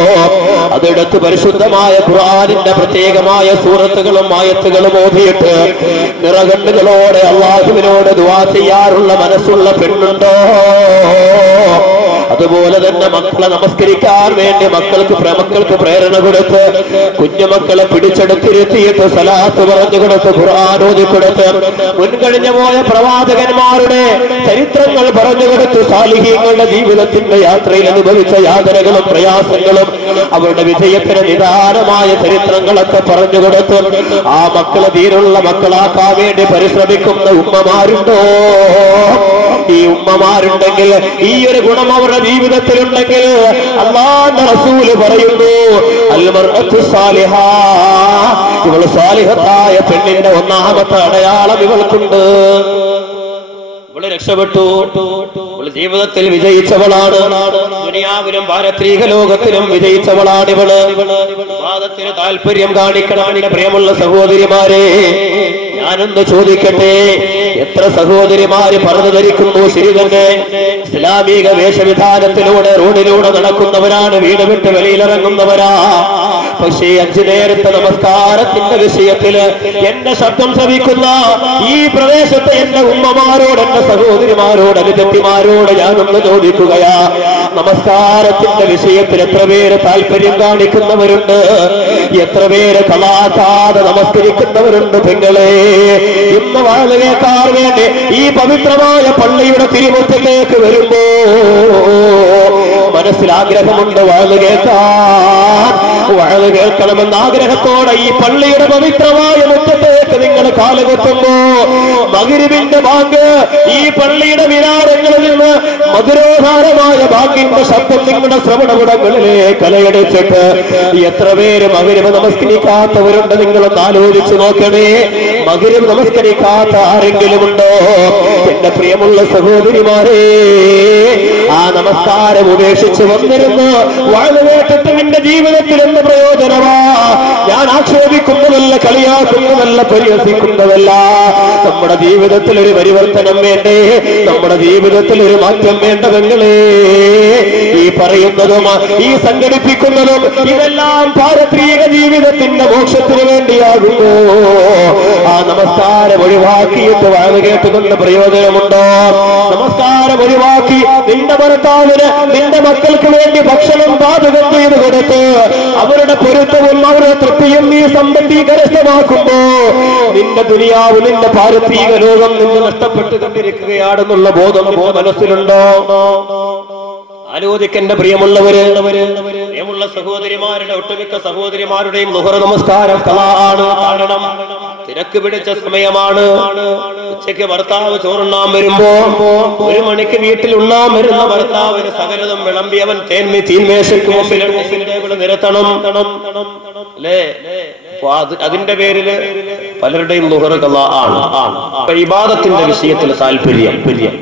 അതെടുത്ത് പരിശുദ്ധമായ ഖുർആനിന്റെ പ്രത്യേകമായ സൂറത്തുകളും ആയത്തുകളും ഓതിയിട്ട് നിറകണ്ണുകളോടെ അല്ലാഹുവിനോട് ദുആ ചെയ്യാറുള്ള മനസ്സുള്ള പെണ്ണുണ്ടോ? അതുപോലെ തന്നെ മക്കളെ നമസ്കരിക്കാൻ വേണ്ടി മക്കൾക്ക് പ്രേരണ കൊടുത്ത്, കുഞ്ഞുമക്കളെ പിടിച്ചെടുത്തിരുത്തിയിട്ട് സലാത്ത് പറഞ്ഞു കൊടുത്ത്, ഖുർആൻ ഓതി കൊടുത്ത്, മുൻകഴിഞ്ഞു പോയ പ്രവാചകന്മാരുടെ ചരിത്രങ്ങൾ പറഞ്ഞു കൊടുത്ത്, സാലിഹീങ്ങളുടെ ജീവിതത്തിന്റെ യാത്രയിൽ അനുഭവിച്ച യാതനകളും പ്രയാസങ്ങളും അവരുടെ വിജയത്തിന് നിദാനമായ ചരിത്രങ്ങളൊക്കെ പറഞ്ഞു കൊടുത്ത് ആ മക്കളെ ദീനുള്ള മക്കളാക്കാൻ വേണ്ടി പരിശ്രമിക്കുന്ന ഉമ്മമാരുണ്ടോ? ഈ ഉമ്മമാരുണ്ടെങ്കിൽ, ഈ ഒരു ഗുണം അവരുടെ ജീവിതത്തിലുണ്ടെങ്കിൽ അല്ലാഹുവിന്റെ റസൂല് പറയുന്നു, അൽ മർഅത്തു സാലിഹ, ഇവൾ സാലിഹത്തായ പെണ്ണിന്റെ ഒന്നാമത്തെ അടയാളം ഇവൾക്കുണ്ട്. ഇവള് രക്ഷപ്പെട്ടു, ഇവള് ജീവിതത്തിൽ വിജയിച്ചവളാണ്, ദുനിയാവിലും പാരത്രിക ലോകത്തിലും വിജയിച്ചവളാണ് ഇവള്. വിവാദത്തിന് താല്പര്യം കാണിക്കണം. പ്രിയമുള്ള സഹോദരിമാരെ, ഞാനൊന്ന് ചോദിക്കട്ടെ, എത്ര സഹോദരിമാര് പറഞ്ഞു ധരിക്കുന്നു? ശരി തന്നെ, ഇസ്ലാമിക വേഷവിധാനത്തിലൂടെ റോഡിലൂടെ നടക്കുന്നവരാണ്, വീട് വിട്ട് വെളിയിലിറങ്ങുന്നവരാ. പക്ഷേ 5 നേരത്തെ നമസ്കാരത്തിന്റെ വിഷയത്തില് എന്റെ ശബ്ദം ശ്രവിക്കുന്ന ഈ പ്രദേശത്തെ എന്റെ ഉമ്മമാരോട്, എന്റെ സഹോദരിമാരോട്, അനുജത്തിമാരോട് ഞാനൊന്ന് ചോദിക്കുകയാ, നമസ്കാരത്തിന്റെ വിഷയത്തിൽ എത്ര പേര് താല്പര്യം കാണിക്കുന്നവരുണ്ട്? എത്ര പേര് കളാക്കാതെ നമസ്കരിക്കുന്നവരുണ്ട്? പെങ്ങളെ, ഇന്ന് വാഴകേക്കാൻ വേണ്ടി ഈ പവിത്രമായ പള്ളിയുടെ തിരുമുറ്റത്തേക്ക് വരുമ്പോ മനസ്സിൽ ആഗ്രഹമുണ്ട് വാഴ കേൾക്കണമെന്ന ആഗ്രഹത്തോടെ ഈ പള്ളിയുടെ പവിത്രമായ മുറ്റത്തേക്ക് നിങ്ങൾ കാലുകുത്തുമ്പോ മഗ്രിബിന്റെ ബാങ്ക് ഈ പള്ളിയുടെ വിനാരങ്ങളിൽ നിന്ന് മധുരോധാരമായ ബാങ്കിന്റെ ശബ്ദം നിങ്ങളുടെ ശ്രവണപുടങ്ങളിലേക്ക് അലയടിച്ചിട്ട് എത്ര പേര് മഗ്രിബ് നമസ്കരിക്കാത്തവരുണ്ട്? നിങ്ങളൊന്ന് ആലോചിച്ചു നോക്കണേ. മഗ്രിബ് നമസ്കരിക്കാത്ത ആരെങ്കിലും ഉണ്ടോ? എന്റെ പ്രിയമുള്ള സഹോദരിമാരെ, ആ നമസ്കാരം ഉപേക്ഷിച്ച് വന്നിരുന്നു വാഴ കേട്ടിട്ട് നിന്റെ ജീവിതത്തിൽ എന്ത് പ്രയോജനമാ? ഞാൻ ആക്ഷേപിക്കുന്നതല്ല, കളിയാക്കുന്നതല്ല, പരിഹസിക്കുന്നതല്ല. നമ്മുടെ ജീവിതത്തിൽ ഒരു പരിവർത്തനം വേണ്ടേ? നമ്മുടെ ജീവിതത്തിൽ ഒരു മാറ്റം വേണ്ടവെങ്ങളേ. ഈ പറയുന്നതും ഈ സംഘടിപ്പിക്കുന്നതും ഇതെല്ലാം പാരത്രിക ജീവിതത്തിന്റെ മോക്ഷത്തിന് വേണ്ടിയാകുന്നു. ആ നമസ്കാരം ഒഴിവാക്കിയിട്ട് വാഴ കേട്ടുകൊണ്ട് പ്രയോജനമുണ്ടോ? നമസ്കാരം ഒഴിവാക്കി നിന്റെ ഭർത്താവിന് നിന്റെ മക്കൾക്ക് വേണ്ടി ഭക്ഷണം പാചകം ചെയ്ത് കൊടുത്ത് അവരുടെ പൊരുത്തവും അവരുടെ തൃപ്തിയും നീ സമ്പത്തി കരസ്ഥമാക്കുമ്പോ നിന്റെ ദുനിയാവ് നിന്റെ പാരത്രിക ലോകം നിന്ന് നഷ്ടപ്പെട്ടു കൊണ്ടിരിക്കുകയാണെന്നുള്ള ബോധം മനസ്സിലുണ്ടോ? ആലോചിക്കേണ്ട പ്രിയമുള്ളവര്, പ്രിയമുള്ള സഹോദരിമാരുടെ ഒട്ടുമിക്ക സഹോദരിമാരുടെയും ളുഹർ നമസ്കാരം കളാണ്. കാരണം തിരക്ക് പിടിച്ച സമയമാണ്. ഉച്ചയ്ക്ക് ഭർത്താവ് ചോറുണ്ണാൻ വരുമ്പോ 1 മണിക്ക് വീട്ടിൽ ഉണ്ണാൻ വരുന്ന ഭർത്താവിന് സകലതും വിളമ്പിയവൻ തീന്മേശയ്ക്ക് മുമ്പിൽ നിരത്തണം അല്ലേ? അതിന്റെ പേരില് പലരുടെയും ളുഹർ കളാ ആണ്. ഇബാദത്തിന്റെ വിഷയത്തിൽ താല്പര്യം.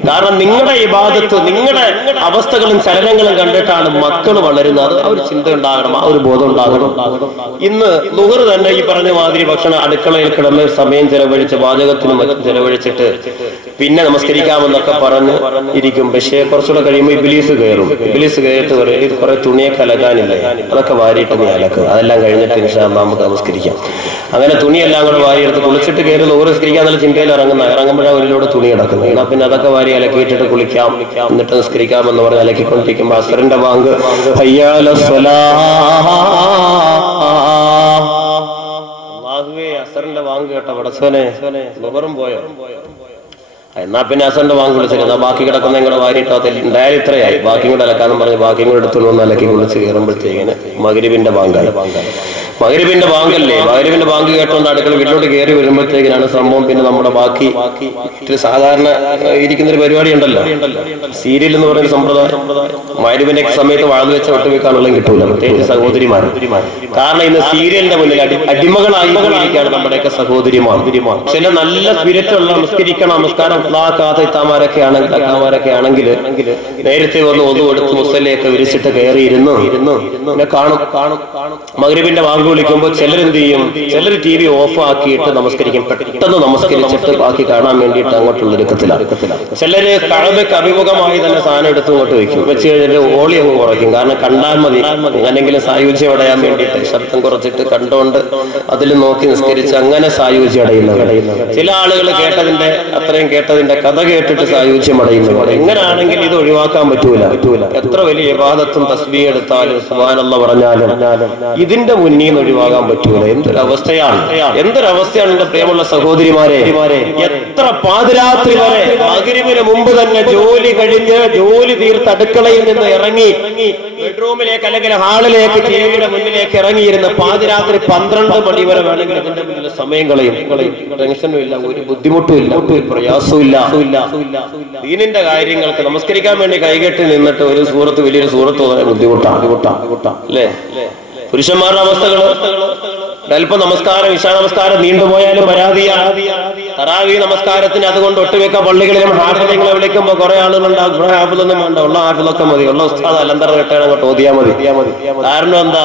കാരണം നിങ്ങളുടെ ഇബാദത്ത്, നിങ്ങളുടെ അവസ്ഥകളും ചലനങ്ങളും കണ്ടിട്ടാണ് മക്കൾ വളരുന്നത്. ആ ഒരു ചിന്ത ഉണ്ടാകണം, ആ ഒരു ബോധം ഉണ്ടാകണം. ഇന്ന് ളുഹർ തന്നെ ഈ പറഞ്ഞ മാതിരി ഭക്ഷണം അടുക്കളയിൽ കിടന്ന് സമയം ചെലവഴിച്ച് പാചകത്തിനും മറ്റും ചെലവഴിച്ചിട്ട് പിന്നെ നമസ്കരിക്കാമെന്നൊക്കെ പറഞ്ഞ് ഇരിക്കും. പക്ഷേ കുറച്ചുകൂടെ കഴിയുമ്പോൾ ഇബ്ലീസ് കയറും. ഇബ്ലീസ് കയറിയിട്ട് ഇത് കുറെ തുണിയൊക്കെ അലക്കാനില്ലേ, അതൊക്കെ വാരിയിട്ട് നീ അലക്കുക, അതെല്ലാം കഴിഞ്ഞിട്ട് ഇൻഷാ അല്ലാഹ് നമുക്ക് നമസ്കരിക്കാം. അങ്ങനെ തുണിയെല്ലാം കൂടെ വാരിയെടുത്ത് കുളിച്ചിട്ട് കയറി ളുഹർ നിസ്കരിക്കാൻ എന്നുള്ള ചിന്തയിൽ ഇറങ്ങുമ്പോഴാണ് ഒരിലൂടെ തുണി കിടക്കുന്നത്. എന്നാൽ പിന്നെ അതൊക്കെ വാരി അലക്കിയിട്ടിട്ട് കുളിക്കാം, എന്നിട്ട് നിസ്കരിക്കാമെന്ന് പറഞ്ഞ് അലക്കിക്കൊണ്ടിരിക്കുമ്പോൾ അസ്റിന്റെ ബാങ്ക് അസറിന്റെ വാങ്ക് കേട്ട പടച്ചോനെ ളുഹറും പോയോ? എന്നാ പിന്നെ അസറിന്റെ വാങ്ക് വിളിച്ചില്ല, എന്നാ ബാക്കി കിടക്കുന്ന നിങ്ങളുടെ വാരിട്ടോ ഉണ്ടായാലും ഇത്രയായി, ബാക്കിയും കൂടെ അലക്കാന്നും പറഞ്ഞ് ബാക്കിയും കൂടെ എടുത്തുകൊണ്ട് അലക്കി കുളിച്ച് കയറുമ്പോഴത്തേക്കിന് മഗ്രിബിന്റെ ബാങ്കായി. മഗ്രിബിന്റെ ബാങ്കല്ലേ, മഗ്രിബിന്റെ ബാങ്ക് കേട്ടോണ്ട് അടുക്കള വീട്ടിലോട്ട് കയറി വരുമ്പോഴത്തേക്കിനാണ് സംഭവം. പിന്നെ നമ്മുടെ ബാക്കി സാധാരണ ഇരിക്കുന്നൊരു പരിപാടി ഉണ്ടല്ലോ, സീരിയൽ എന്ന് പറയുന്ന സമ്പ്രദായം. മഗ്രിബിന്റെ സമയത്ത് വാഴ്ന്നു വെച്ച ഒട്ടുവെക്കാനുള്ള കിട്ടൂല, പ്രത്യേകിച്ച് സഹോദരിമാർ. കാരണം ഇന്ന് സീരിയലിന്റെ മുന്നിൽ അടിമകളായിരിക്കുകയാണ് നമ്മുടെയൊക്കെ സഹോദരിമാർ. ചില നല്ല സ്പിരിറ്റുള്ള നമസ്കാരം ഇത്താമാരൊക്കെ ആണെങ്കിൽ നേരത്തെ വന്ന് ഒന്നു കൊടുത്ത് മുസല്ലയൊക്കെ വിരിച്ചിട്ട് കയറിയിരുന്നു കാണും. മഗ്രിബിന്റെ വാങ്ക് വിളിക്കുമ്പോൾ ചിലരെന്ത് ചെയ്യും, ചിലർ TV ഓഫ് ആക്കിയിട്ട് നമസ്കരിക്കും, പെട്ടെന്ന് നമസ്കരിച്ചിട്ട് ബാക്കി കാണാൻ വേണ്ടിയിട്ട് അങ്ങോട്ടുള്ള ഒരുക്കത്തിലാണ്. ചിലര് കഅബയ്ക്ക് അഭിമുഖമായി തന്നെ സാധനം എടുത്ത് ഇങ്ങോട്ട് വെക്കും, വെച്ച് കഴിഞ്ഞിട്ട് ഓളി അങ്ങ് കുറയ്ക്കും. കാരണം കണ്ടാൽ മതി, അങ്ങനെങ്കിലും സായുജ്യം അടയാൻ വേണ്ടിയിട്ട് ശബ്ദം കുറച്ചിട്ട് കണ്ടോണ്ട് അതിൽ നോക്കി നിസ്കരിച്ച് അങ്ങനെ സായുജ്യം അടയുന്നവർ. ചില ആളുകൾ അത്രയും കേട്ടതിന്റെ കഥ കേട്ടിട്ട് സായുജ്യം അടയുന്നവർ. എങ്ങനെയാണെങ്കിൽ ഇത് ഒഴിവാക്കാൻ പറ്റൂല. എത്ര വലിയ ഇബാദത്തും തസ്ബീഹ് എടുത്താലും സുബ്ഹാനല്ലാഹ് പറഞ്ഞാലും ഇതിന്റെ മുന്നിൽ ഒഴിവാകാൻ പറ്റൂല. എന്തൊരവസ്ഥയാണ് എന്റെ പ്രിയമുള്ള സഹോദരിമാരെ. എത്ര പാതിരാത്രി വരെ മഗ്രിബിന് മുമ്പ് തന്നെ ജോലി കഴിഞ്ഞ് ജോലി തീർത്ത് അടുക്കളയിൽ നിന്ന് ഇറങ്ങി ബെഡ്റൂമിലേക്ക് അല്ലെങ്കിൽ ഹാളിലേക്ക് ടിവിയുടെ മുന്നിലേക്ക് ഇറങ്ങിയിരുന്ന പാതിരാത്രി 12 മണി വരെ വേണമെങ്കിൽ ഇതിന്റെ മുന്നിൽ സമയം കളയും. ടെൻഷനും ഇല്ല, ഒരു ബുദ്ധിമുട്ടും ഇല്ല, ഒരു പ്രയാസവും ഇല്ല. ദീനിന്റെ കാര്യങ്ങൾക്ക് നമസ്കരിക്കാൻ വേണ്ടി കൈകെട്ടി നിന്നിട്ട് ഒരു സൂറത്ത് വലിയൊരു സൂറത്ത് ബുദ്ധിമുട്ടാണ് അല്ലേ? പുരുഷന്മാരുടെ അവസ്ഥകൾ അല്പം നമസ്കാരം, ഇശാ നമസ്കാരം നീണ്ടുപോയാലും പരാതിയാണ്. തറാവീഹ് നമസ്കാരത്തിന് അതുകൊണ്ട് ഒട്ടുമിക്ക പള്ളികളിലും ഹാഫിളെ വിളിക്കുമ്പോൾ കുറെ ആളുകളുണ്ടാകും. ഇവിടെ ഹാഫിളൊന്നും വേണ്ട, ഉള്ള ഹാഫിളൊക്കെ മതി, ഉള്ള ഉസ്താദ് അലന്തറ കെട്ടാൻ അങ്ങോട്ട് ഓതിയാൽ മതി. കാരണം എന്താ,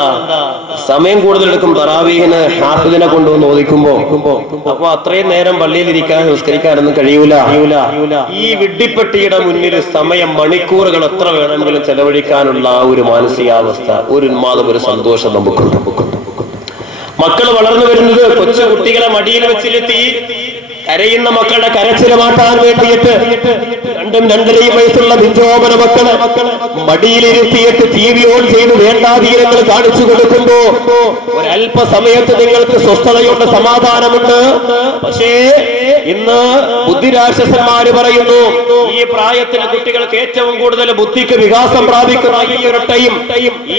സമയം കൂടുതലെടുക്കും തറാവീഹിന് ഹാഫിദിനെ കൊണ്ടുവന്ന് ഓദിക്കുമ്പോ. അപ്പൊ അത്രയും നേരം പള്ളിയിൽ ഇരിക്കാൻ നിസ്കരിക്കാനൊന്നും കഴിയൂല. ഈ വിഡ്ഢിപ്പെട്ടിയുടെ മുന്നിൽ സമയം മണിക്കൂറുകൾ എത്ര വേണമെങ്കിലും ചെലവഴിക്കാനുള്ള ആ ഒരു മാനസികാവസ്ഥ, ഒരു ഉന്മാദം, ഒരു സന്തോഷം നമുക്കുണ്ട്. മക്കൾ വളർന്നു വരുന്നത് കൊച്ചു കുട്ടികളെ മടിയിൽ വെച്ചിരുത്തി കരയുന്ന മക്കളുടെ കരച്ചില് മാറ്റാൻ വേണ്ടിയിട്ട് 2 2.5 വയസ്സുള്ള ബിഞ്ചോപന മക്കളെ മടിയിലിരുത്തിയിട്ട് TV ഓൺ ചെയ്ത് വേണ്ടാധീനങ്ങൾ കാണിച്ചു കൊടുക്കുമ്പോ ഒരല്പ സമയത്ത് നിങ്ങൾക്ക് സ്വസ്ഥതയുണ്ട്, സമാധാനമുണ്ട്. പക്ഷേ ഇന്ന് ബുദ്ധിരാക്ഷസന്മാര് പറയുന്നു ഈ പ്രായത്തിലെ കുട്ടികൾക്ക് ഏറ്റവും കൂടുതൽ ബുദ്ധിക്ക് വികാസം പ്രാപിക്കുന്ന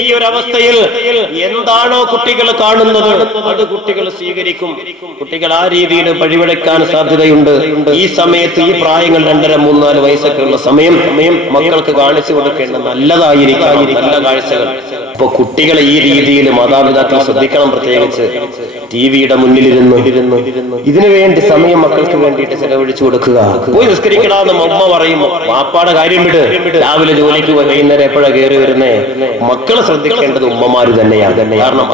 ഈ ഒരു അവസ്ഥയിൽ എന്താണോ കുട്ടികൾ കാണുന്നത് അത് കുട്ടികൾ സ്വീകരിക്കും. കുട്ടികൾ ആ രീതിയിൽ വഴിവിളക്കാൻ സാധ്യതയുണ്ട്. ഈ സമയത്ത് ഈ പ്രായങ്ങൾ 2.5 3 4 വയസ്സൊക്കെയുള്ള സമയം മക്കൾക്ക് കാണിച്ചു കൊടുക്കേണ്ട നല്ലതായിരിക്കാം, നല്ല കാഴ്ചകൾ. അപ്പൊ കുട്ടികളെ ഈ രീതിയിൽ മാതാപിതാക്കൾ ശ്രദ്ധിക്കണം. പ്രത്യേകിച്ച് ടിവിയുടെ മുന്നിലിരുന്നു ഇതിനു വേണ്ടി സമയം മക്കൾക്ക് വേണ്ടിയിട്ട് ചെലവഴിച്ചു കൊടുക്കുക. പോയി നിസ്കരിക്കണമെന്ന് അമ്മ പറയും, വാപ്പാടെ കാര്യം വിട്, രാവിലെ ജോലിക്ക് വൈകുന്നേരം എപ്പോഴാണ് കയറി വരുന്നേ. മക്കളെ ശ്രദ്ധിക്കേണ്ടത് ഉമ്മമാര് തന്നെയാണ്. കാരണം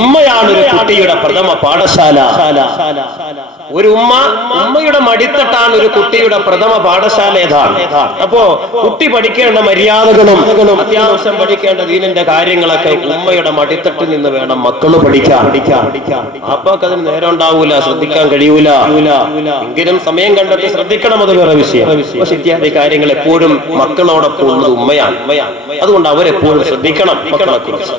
ഉമ്മയാണ് ഒരു കുട്ടിയുടെ പ്രഥമ പാഠശാല. ഒരു ഉമ്മയുടെ മടിത്തട്ടാണ് ഒരു കുട്ടിയുടെ പ്രഥമ പാഠശാല. അപ്പോ കുട്ടി പഠിക്കേണ്ട മര്യാദകളും അത്യാവശ്യം പഠിക്കേണ്ട ദീനിന്റെ കാര്യങ്ങളൊക്കെ ഉമ്മയുടെ മടിത്തട്ടിൽ നിന്ന് വേണം മക്കള് പഠിക്കാൻ. അപ്പൊക്കെ അതിന് നേരം ഉണ്ടാവൂല, ശ്രദ്ധിക്കാൻ കഴിയൂല. എങ്കിലും സമയം കണ്ടെത്തി ശ്രദ്ധിക്കണം, അത് വേറെ വിഷയം. പക്ഷെ ഇത്യാദി കാര്യങ്ങൾ എപ്പോഴും മക്കളോടൊപ്പം ഉള്ളത് ഉമ്മയാണ്. അതുകൊണ്ട് അവരെപ്പോഴും ശ്രദ്ധിക്കണം മക്കളെ കുറിച്ച്.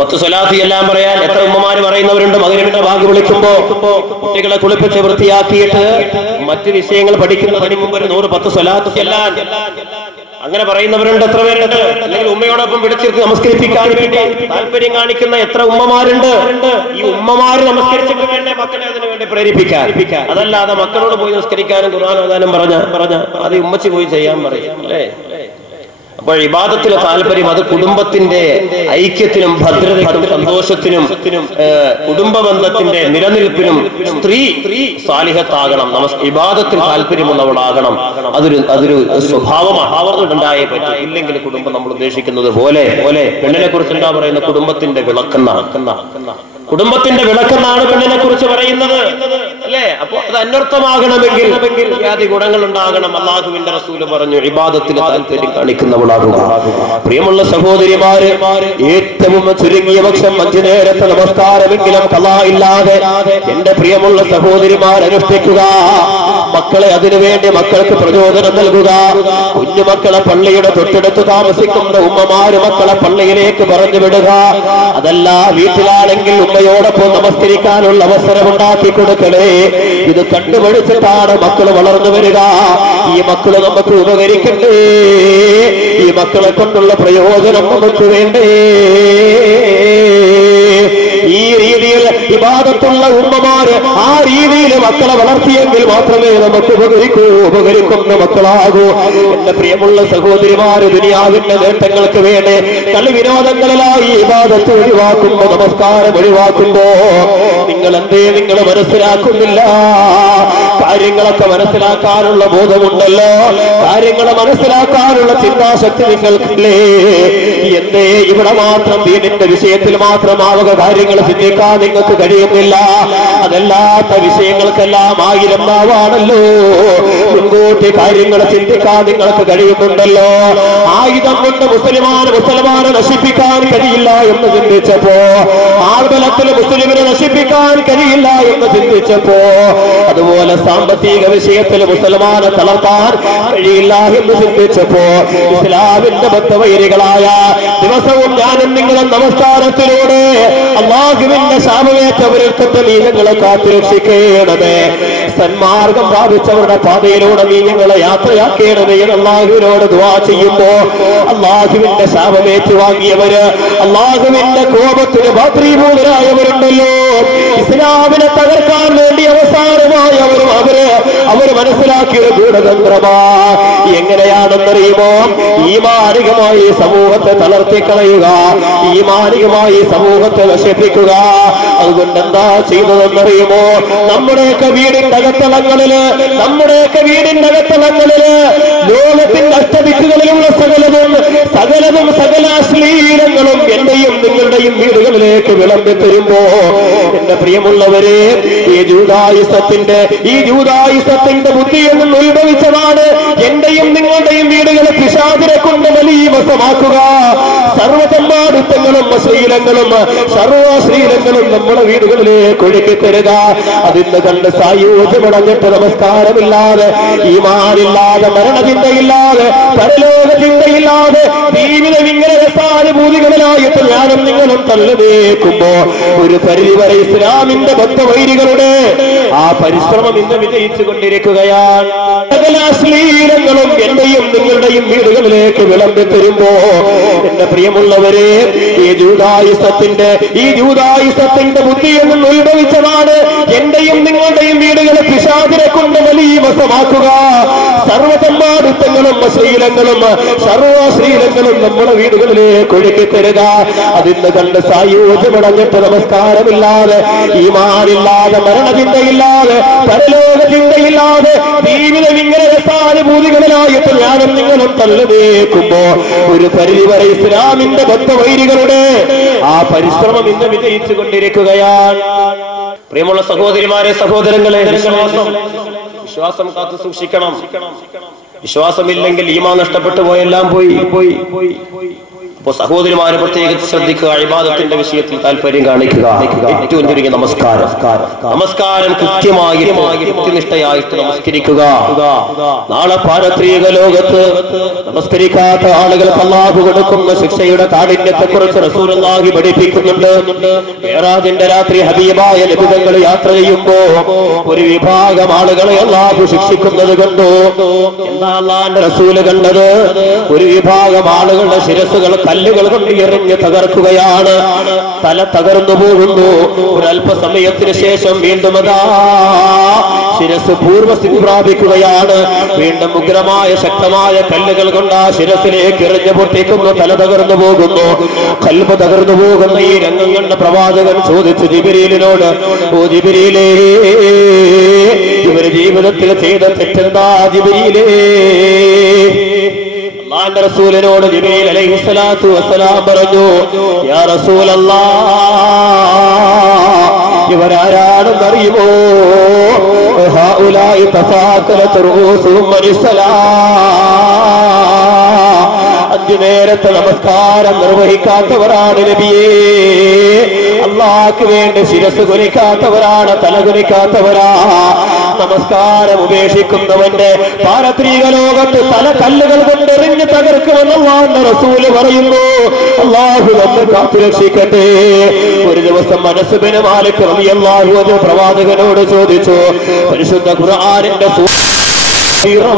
10 സ്വലാത്ത് എല്ലാം പറയാൻ എത്ര ഉമ്മമാര് പറയുന്നവരുണ്ട്. മഗ്‌രിബിന്റെ ബാങ്ക് വിളിക്കുമ്പോ കുട്ടികളെ കുളിപ്പിച്ച് വൃത്തിയാക്കിയിട്ട് മറ്റു വിഷയങ്ങൾ പഠിക്കുന്നതിന് മുമ്പ് 110 സ്വലാത്ത് ചെല്ലാൻ അങ്ങനെ പറയുന്നവരുണ്ട്. എത്ര പേരുണ്ട്? അല്ലെങ്കിൽ ഉമ്മയോടൊപ്പം പിടിച്ചിരുത്തി നമസ്കരിപ്പിക്കാൻ വേണ്ടി താല്പര്യം കാണിക്കുന്ന എത്ര ഉമ്മമാരുണ്ട്? ഈ ഉമ്മമാര് നമസ്കരിച്ചിട്ട് വേണ്ടേ മക്കളെ അതിനു വേണ്ടി പ്രേരിപ്പിക്കാൻ. അതല്ലാതെ മക്കളോട് പോയി നമസ്കരിക്കാനും ഖുർആൻ ഓതാനും പറഞ്ഞ അത് ഉമ്മച്ചി പോയി ചെയ്യാൻ പറയും അല്ലേ? അപ്പോൾ ഇബാദത്തിലെ താല്പര്യം അത് കുടുംബത്തിന്റെ ഐക്യത്തിനും ഭദ്രതയ്ക്കും സന്തോഷത്തിനും കുടുംബ ബന്ധത്തിന്റെ നിലനിൽപ്പിനും സ്ത്രീ സാലിഹത്താകണം. ഇബാദത്തിൽ താല്പര്യമുള്ളവളാകണം. അതൊരു സ്വഭാവമാണ്, ഉണ്ടായേ പറ്റും. ഇല്ലെങ്കിൽ കുടുംബം നമ്മൾ ഉദ്ദേശിക്കുന്നത് പോലെ പെണ്ണിനെ കുറിച്ച് എന്താ പറയുന്നത്? കുടുംബത്തിന്റെ വിളക്കെന്നാണ്. കുടുംബത്തിന്റെ വിളക്കെന്നാണ് പെണ്ണിനെ കുറിച്ച് പറയുന്നത് അല്ലേ? അപ്പൊ അത് അന്വർത്ഥമാകണമെങ്കിൽ യാതി ഗുണങ്ങൾ ഉണ്ടാകണം. അല്ലാഹുവിന്റെ റസൂല് പറഞ്ഞു ഇബാദത്തിൽ താല്പര്യം കാണിക്കുന്നവളാകുക. പ്രിയമുള്ള സഹോദരിമാര്, ഏറ്റവും ചുരുങ്ങിയ പക്ഷം 5 നേരത്തെ നമസ്കാരമെങ്കിലും ഖളാ ഇല്ലാതെ എന്റെ പ്രിയമുള്ള സഹോദരിമാർ അനുഷ്ഠിക്കുക. മക്കളെ അതിനുവേണ്ടി മക്കൾക്ക് പ്രചോദനം നൽകുക. കുഞ്ഞുമക്കളെ പള്ളിയുടെ തൊട്ടടുത്ത് താമസിക്കുന്ന ഉമ്മമാര് മക്കളെ പള്ളിയിലേക്ക് പറഞ്ഞു വിടുക. അതല്ല വീട്ടിലാണെങ്കിൽ ഉമ്മയോടൊപ്പം നമസ്കരിക്കാനുള്ള അവസരം ഉണ്ടാക്കി കൊടുക്കണേ. ഇത് കണ്ടുപിടിച്ചിട്ടാണ് മക്കൾ വളർന്നു വരിക. ഈ മക്കള് നമുക്ക് ഉപകരിക്കണ്ടേ? ഈ മക്കളെ കൊണ്ടുള്ള പ്രയോജനം നമുക്ക് വേണ്ടേ? ഈ രീതിയിൽ ഇബാദത്തുള്ള ഉമ്മമാര് ആ രീതിയിൽ മക്കളെ വളർത്തിയെങ്കിൽ മാത്രമേ നമുക്ക് ഉപകരിക്കുന്ന മക്കളാകൂ. എന്റെ പ്രിയമുള്ള സഹോദരിമാര്, ദുനിയാവിന്റെ നേട്ടങ്ങൾക്ക് വേണ്ടി കളി വിനോദങ്ങളിലായി ഇബാദത്ത് ഒഴിവാക്കുമ്പോ, നമസ്കാരം ഒഴിവാക്കുമ്പോ നിങ്ങൾ മനസ്സിലാക്കുന്നില്ല? കാര്യങ്ങളൊക്കെ മനസ്സിലാക്കാനുള്ള ബോധമുണ്ടല്ലോ, കാര്യങ്ങളെ മനസ്സിലാക്കാനുള്ള ചിന്താശക്തി നിങ്ങൾക്കില്ലേ? എന്തേ ഇവിടെ മാത്രം ദീനിന്റെ വിഷയത്തിൽ മാത്രമാവുക കാര്യങ്ങൾ ചിന്തിക്കാൻ നിങ്ങൾക്ക് കഴിയുന്നില്ല? അതല്ലാത്ത വിഷയങ്ങൾക്കെല്ലാം 1000 നാവാണല്ലോ. മുൻകൂട്ടി കാര്യങ്ങൾ ചിന്തിക്കാൻ നിങ്ങൾക്ക് കഴിയുന്നുണ്ടല്ലോ. ആയുധം കൊണ്ട് മുസൽമാനെ നശിപ്പിക്കാൻ കഴിയില്ല എന്ന് ചിന്തിച്ചപ്പോ, ആൾബലത്തിൽ മുസ്ലിമിനെ നശിപ്പിക്കാൻ കഴിയില്ല എന്ന് ചിന്തിച്ചപ്പോ, അതുപോലെ സാമ്പത്തിക വിഷയത്തിൽ മുസൽമാനെ തളർത്താൻ കഴിയില്ല എന്ന് ചിന്തിച്ചപ്പോ, ഇസ്ലാമിന്റെ ബദ്ധവൈരികളായ ദിവസവും ഞാനും നിങ്ങളും നമസ്കാരത്തിലൂടെ അല്ലാഹുവിന്റെ ശാപമേറ്റവരിൽ തൊട്ട് നീ ഞങ്ങളെ കാത്തുരക്ഷിക്കണമേ. സന്മാർഗം പ്രാപിച്ചവരുടെ പാതയിലൂടെ നീ ഞങ്ങളെ യാത്രയാക്കണമേ എന്ന് അല്ലാഹുവിനോട് ദുആ ചെയ്യുമ്പോ, അല്ലാഹുവിന്റെ ശാപമേറ്റു വാങ്ങിയവര്, അല്ലാഹുവിന്റെ കോപത്തിന് പാത്രീഭൂതരായവരുണ്ടല്ലോ, ഇസ്ലാമിനെ തകർക്കാൻ വേണ്ടി അവസാനമായി അവര് മനസ്സിലാക്കിയ ഗൂഢതന്ത്രമാ. എങ്ങനെയാണെന്നറിയുമോ? ഈമാനികമായി സമൂഹത്തെ തളർത്തിക്കളയുക, ഈമാനികമായി സമൂഹത്തെ നശിപ്പിക്കുക. അതുകൊണ്ട് എന്താ ചെയ്തതെന്നറിയുമോ? നമ്മുടെയൊക്കെ വീടിന്റെ അകത്തളങ്ങളില് ലോകത്തിന്റെ അഷ്ടദിക്കുകളിലുള്ള സകല അശ്ലീലങ്ങളും എന്റെയും നിങ്ങളുടെയും വീടുകളിലേക്ക് വിളമ്പി തരുമ്പോ, എന്റെ പ്രിയമുള്ളവരെ, ഈ ജൂദായിസത്തിന്റെ ബുദ്ധിയിൽ നിന്ന് ഉത്ഭവിച്ചതാണ് എന്റെയും നിങ്ങളുടെയും വീടുകളെ പിശാചിനെ കൊണ്ട് മലീമസമാക്കുക. സർവ്വതന്മാടുത്തങ്ങളും സർവ്വശ്ലീലങ്ങളും നമ്മുടെ വീടുകളിലേക്ക് ഒഴുക്കി തരിക. അതിന്ന് കണ്ട് സായോജ്യമടഞ്ഞിട്ട് നമസ്കാരമില്ലാതെ, ഈമാനില്ലാതെ, മരണചിന്തയില്ലാതെ, പരലോക ചിന്തയില്ലാതെ ജീവിതം ഇങ്ങനെ രസാനുഭൂതികളിലായിട്ട് ഞാനും നിങ്ങളും തള്ളുനേക്കുമ്പോ, ഒരു പരിധിവരെ ഇസ്ലാമിന്റെ ബദ്ധവൈരികളുടെ ആ പരിശ്രമം ഇന്ന് വിജയിച്ചു കൊണ്ടിരിക്കുകയാണ്. സകല അശ്ലീലങ്ങളും എന്റെയും നിങ്ങളുടെയും വീടുകളിലേക്ക് വിളമ്പി തരുമ്പോ, എന്റെ പ്രിയമുള്ളവരെ, ഈ ജൂദായിസത്തിന്റെ ബുദ്ധിയിൽ നിന്ന് ഉത്ഭവിച്ചതാണ് എന്റെയും നിങ്ങളുടെയും വീടുകളെ പിശാചിനെ കൊണ്ട് മലീമസമാക്കുക. സർവ്വതന്മാടുത്തങ്ങളും സർവ്വശ്ലീലങ്ങളും നമ്മുടെ വീടുകളിലേക്ക് ഒഴുക്കി തരിക. അതിന്ന് കണ്ട് സായോജ്യമടഞ്ഞിട്ട് നമസ്കാരമില്ലാതെ, ഈമാനില്ലാതെ, മരണചിന്തയില്ലാതെ, പരലോക ചിന്തയില്ലാതെ ജീവിതം ഇങ്ങനെ രസാനുഭൂതികളിലായിട്ട് ഞാനും നിങ്ങളും തള്ളുനേക്കുമ്പോ, ഒരു പരിധിവരെ ഇസ്ലാമിന്റെ ബദ്ധവൈരികളുടെ ആ പരിശ്രമം ഇന്ന് വിജയിച്ചു കൊണ്ടിരിക്കുകയാണ്. പ്രിയമുള്ള സഹോദരിമാരെ, സഹോദരങ്ങളെ, വിശ്വാസം കാത്തു സൂക്ഷിക്കണം. വിശ്വാസമില്ലെങ്കിൽ ഈമാൻ നഷ്ടപ്പെട്ടു പോയെല്ലാം പോയി. അപ്പൊ സഹോദരിമാരെ പ്രത്യേകിച്ച് ശ്രദ്ധിക്കുക, ഇബാദത്തിന്റെ വിഷയത്തിൽ താല്പര്യം കാണിക്കുക. ഏറ്റവും ചുരുങ്ങിയ നമസ്കാരം കൃത്യമായിട്ട് കൃത്യനിഷ്ഠയായിട്ട് നമസ്കരിക്കുക. നാളെ പാരത്രിക ലോകത്ത് നമസ്കരിക്കാത്ത ആളുകൾക്ക് അല്ലാഹു കൊടുക്കുന്ന ശിക്ഷയുടെ കാഠിന്യത്തെ കുറിച്ച് റസൂലുള്ളാഹി പഠിപ്പിക്കുന്നുണ്ട്. മിഅ്റാജിന്റെ രാത്രി ഹബീബായ നബി തങ്ങൾ യാത്ര ചെയ്യുമ്പോ ഒരു വിഭാഗം ആളുകളെ അല്ലാഹു ശിക്ഷിക്കുന്നത് കണ്ടു. എന്താ അല്ലാഹുവിന്റെ റസൂല് കണ്ടത്? ഒരു വിഭാഗം ആളുകളുടെ ശിരസുകൾ കല്ലുകൾ കൊണ്ട് എറിഞ്ഞ് തകർക്കുകയാണ്. തല തകർന്നു പോകുന്നു. ഒരല്പസമയത്തിന് ശേഷം വീണ്ടും അതാ ശിരസ് പൂർവസ്ഥിതി പ്രാപിക്കുകയാണ്. വീണ്ടും ഉഗ്രമായ ശക്തമായ കല്ലുകൾ കൊണ്ട് ആ ശിരസിലേക്ക് എറിഞ്ഞു പൊട്ടിക്കുന്നു. തല തകർന്നു പോകുന്നു, ഖൽബ് തകർന്നു പോകുന്ന ഈ രംഗം കണ്ട പ്രവാചകൻ ചോദിച്ചു ജിബ്രീലിനോട്, ഓ ജിബ്രീലേ, ഇവര് ജീവിതത്തിൽ ചെയ്ത തെറ്റെന്താ ജിബ്രീലേ? അല്ലാഹുവിന്റെ റസൂലിനോട് ജിബ്രീൽ അലൈഹിസ്സലാത്തു വസ്സലാം പറഞ്ഞു, യാ റസൂലല്ലാഹ്, ഇവരാരാണെന്ന് അറിയുമോ? ഹൗലായി തഫാക്കലത് റൂസുഹും അനിസ്സലാം, 5 നേരത്തെ നമസ്കാരം നിർവഹിക്കാത്തവരാണ് നബിയേ. അല്ലാഹുവിന് വേണ്ടി ശിരസ് കുനിക്കാത്തവരാണ്, തല കുനിക്കാത്തവരാ. നമസ്കാരം ഉപേക്ഷിക്കുന്നവന്റെ പാരത്രിക ലോകത്ത് തല കല്ലുകൾ കൊണ്ടെറിഞ്ഞ് തകർക്കുമെന്ന് അല്ലാഹുവിന്റെ റസൂല് പറയുന്നു. അല്ലാഹു നമ്മെ കാത്തുരക്ഷിക്കട്ടെ. ഒരു ദിവസം അനസ് ബിൻ മാലിക് റളിയല്ലാഹു അൻഹു പ്രവാചകനോട് ചോദിച്ചു, പരിശുദ്ധ ഖുർആനിന്റെ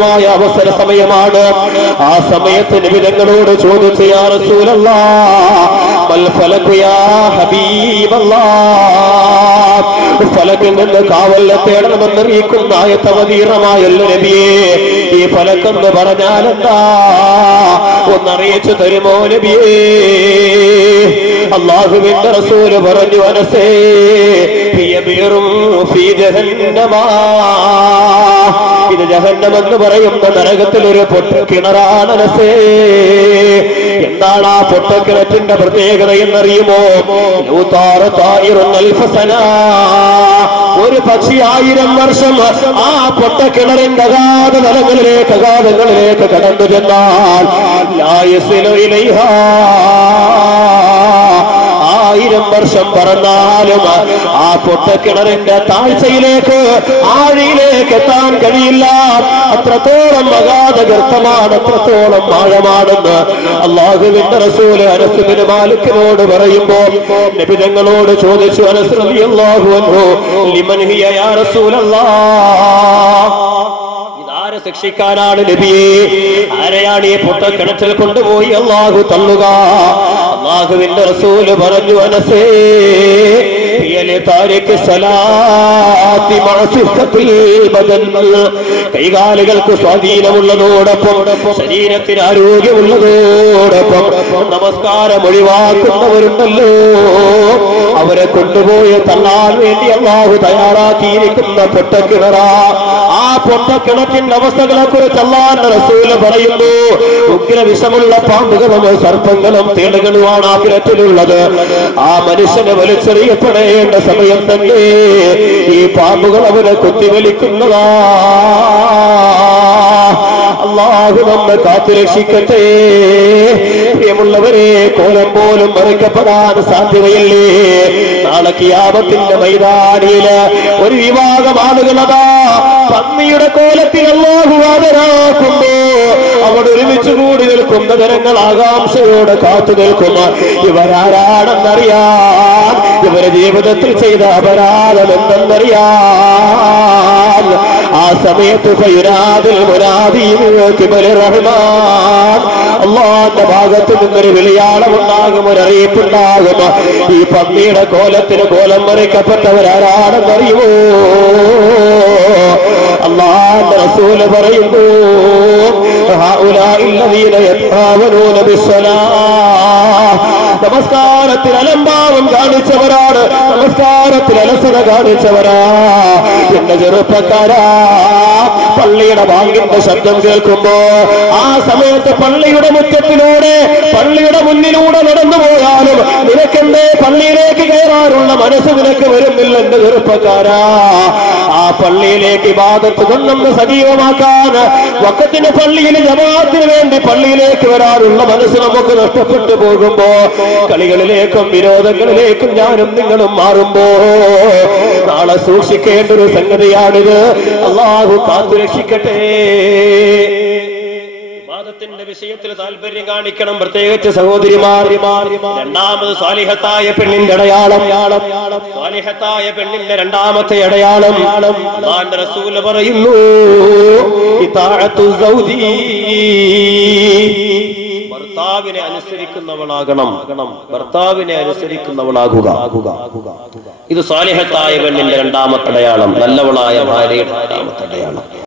മായ അവസര സമയമാണ്. ആ സമയത്ത് നബി തങ്ങളോട് ചോദിച്ചു, യാ റസൂലല്ലാഹ്, മൽ ഫലകു യാ ഹബീബല്ലാഹ്, ഫലകിൽ നിന്ന് കാവൽ തേടണമെന്ന് അറിയിക്കുന്ന ആയത്തവതീറമായല്ലോ നബിയേ. ഈ ഫലക്കെന്ന് പറഞ്ഞാൽ എന്താ? ഒന്നറിയിച്ചു തരുമോ നബിയേ? അല്ലാഹുവിന്റെ റസൂല് പറഞ്ഞു, അനസേ, ഇത് ജഹന്നമെന്ന് പറയുന്ന നരകത്തിൽ ഒരു പൊട്ടക്കിണറാണ് അനസേ. എന്താണ് ആ പൊട്ടക്കിണറ്റിന്റെ പ്രത്യേകത എന്നറിയുമോ? ഒരു പക്ഷി 1000 വർഷം ആ പൊട്ടക്കിണറിന്റെ അഗാധങ്ങളിലേക്ക് കടന്നു ചെന്നാൽ 1000 വർഷം പറന്നാലും ആ പൊട്ടക്കിണറിന്റെ താഴ്ചയിലേക്ക്, ആഴിയിലേക്ക് എത്താൻ കഴിയില്ല. അത്രത്തോളം അഗാധ ഗർത്തമാണ്, അത്രത്തോളം ആഴമാണെന്ന് അല്ലാഹുവിന്റെ റസൂല് അനസ് ബിൻ മാലിക്കിനോട് പറയുമ്പോ നബി തങ്ങളോട് ചോദിച്ചു, അനസ് റളിയല്ലാഹു അൻഹു, ലിമൻ ഹിയ യാ റസൂലല്ലാഹ്, ഇതാരെ ശിക്ഷിക്കാനാണ് നബിയേ? ആരെയാണ് ഈ പൊട്ടക്കിണറ്റിൽ കൊണ്ടുപോയി അല്ലാഹു തള്ളുക? അല്ലാഹുവിന്റെ റസൂല് പറഞ്ഞു, അനസേ, കൈകാലുകൾക്ക് സ്വാധീനമുള്ളതോടൊപ്പം ശരീരത്തിന് ആരോഗ്യമുള്ളതോടൊപ്പം നമസ്കാരം ഒഴിവാക്കുന്നവരുണ്ടല്ലോ, അവരെ കൊണ്ടുപോയി തള്ളാൻ വേണ്ടി അല്ലാഹു തയ്യാറാക്കിയിരിക്കുന്ന പൊട്ടക്കിണറ. ആ പൊട്ടക്കിണറ്റിന്റെ അവസ്ഥകളെ കുറിച്ച് അല്ലാഹുവിന്റെ റസൂല് പറയുന്നു, ഉഗ്രവിഷമുള്ള പാമ്പുകളും സർപ്പങ്ങളും തേളുകളുമാണ് ആ കിണറ്റിലുള്ളത്. ആ മനുഷ്യനെ വലിച്ചെറിയപ്പെടേണ്ട സമയം തന്നെ ഈ പാമ്പുകൾ അവനെ കുത്തിവലിക്കുന്നതാ. അല്ലാഹു നമ്മെ കാത്തുരക്ഷിക്കട്ടെ. പ്രിയമുള്ളവരെ, കോലം പോലും മറിക്കപ്പെടാൻ സാധ്യതയില്ലേ? നാളെ ഖിയാമത്തിന്റെ മൈതാനിയില് ഒരു വിഭാഗം ആളുകളതാ പന്നിയുടെ കോലത്തിൽ അല്ലാഹു ഹാജരാക്കുമ്പോ അവിടെ ഒരുമിച്ച് കൂടി നിൽക്കുന്ന ജനങ്ങൾ ആകാംക്ഷയോടെ കാത്തു നിൽക്കുന്ന ഇവരാരാണെന്നറിയാൻ, ഇവരുടെ ജീവിതത്തിൽ ചെയ്ത അപരാധം എന്തെന്നറിയാൻ. ആ സമയത്ത് അല്ലാഹുവിന്റെ ഭാഗത്ത് നിന്നൊരു വിളിയാളമുണ്ടാകും, ഒരറിയിപ്പുണ്ടാകും. ഈ പന്നിയുടെ കോലത്തിന് കോലം മറിക്കപ്പെട്ടവരാരാണെന്നറിയുമോ? അല്ലാഹുവിന്റെ റസൂല് പറയുന്നു, നമസ്കാരത്തിൽ അലംഭാവം കാണിച്ചവരാണ്, നമസ്കാരത്തിൽ അലസത കാണിച്ചവരാ. എന്റെ ചെറുപ്പക്കാരാ, പള്ളിയുടെ ബാങ്കിന്റെ ശബ്ദം കേൾക്കുമ്പോ ആ സമയത്ത് പള്ളിയുടെ മുറ്റത്തിലൂടെ, പള്ളിയുടെ മുന്നിലൂടെ നടന്നു പോയാലും നിനക്കെന്തേ പള്ളിയിലേക്ക് കയറാനുള്ള മനസ്സ് നിനക്ക് വരുന്നില്ല എന്റെ ചെറുപ്പക്കാരാ. ആ പള്ളിയിലേക്ക് ഇബാദത്ത് കൊണ്ടൊന്ന് സജീവമാക്കാൻ, വഖത്തിന് പള്ളിയിൽ ജമാഅത്തിന് വേണ്ടി പള്ളിയിലേക്ക് വരാനുള്ള മനസ്സ് നമുക്ക് നഷ്ടപ്പെട്ടു പോകുമ്പോ, കളികളിലേക്കും വിരോധങ്ങളിലേക്കും ഞാനും നിങ്ങളും മാറുമ്പോ നാളെ സൂക്ഷിക്കേണ്ട ഒരു സംഗതിയാണിത്. അല്ലാഹു കാത്തുരക്ഷിക്കട്ടെ. ത്തിന്റെ വിഷയത്തിൽ താല്പര്യം കാണിക്കണം, പ്രത്യേകിച്ച് സഹോദരിമാർ. രണ്ടാമത് സാലിഹത്തായ പെണ്ണിന്റെ അടയാളം, സാലിഹത്തായ പെണ്ണിന്റെ രണ്ടാമത്തെ അടയാളം റസൂൽ പറയുന്നു, ഇതാഅത്തു സൗജി, ഭർത്താവിനെ അനുസരിക്കുന്നവളാകണം, ഭർത്താവിനെ അനുസരിക്കുന്നവളാകുക. ഇത് സാലിഹത്തായ പെണ്ണിന്റെ രണ്ടാമത്തെ അടയാളം, നല്ലവളായ ഭാര്യയുടെ രണ്ടാമത്തെ അടയാളം.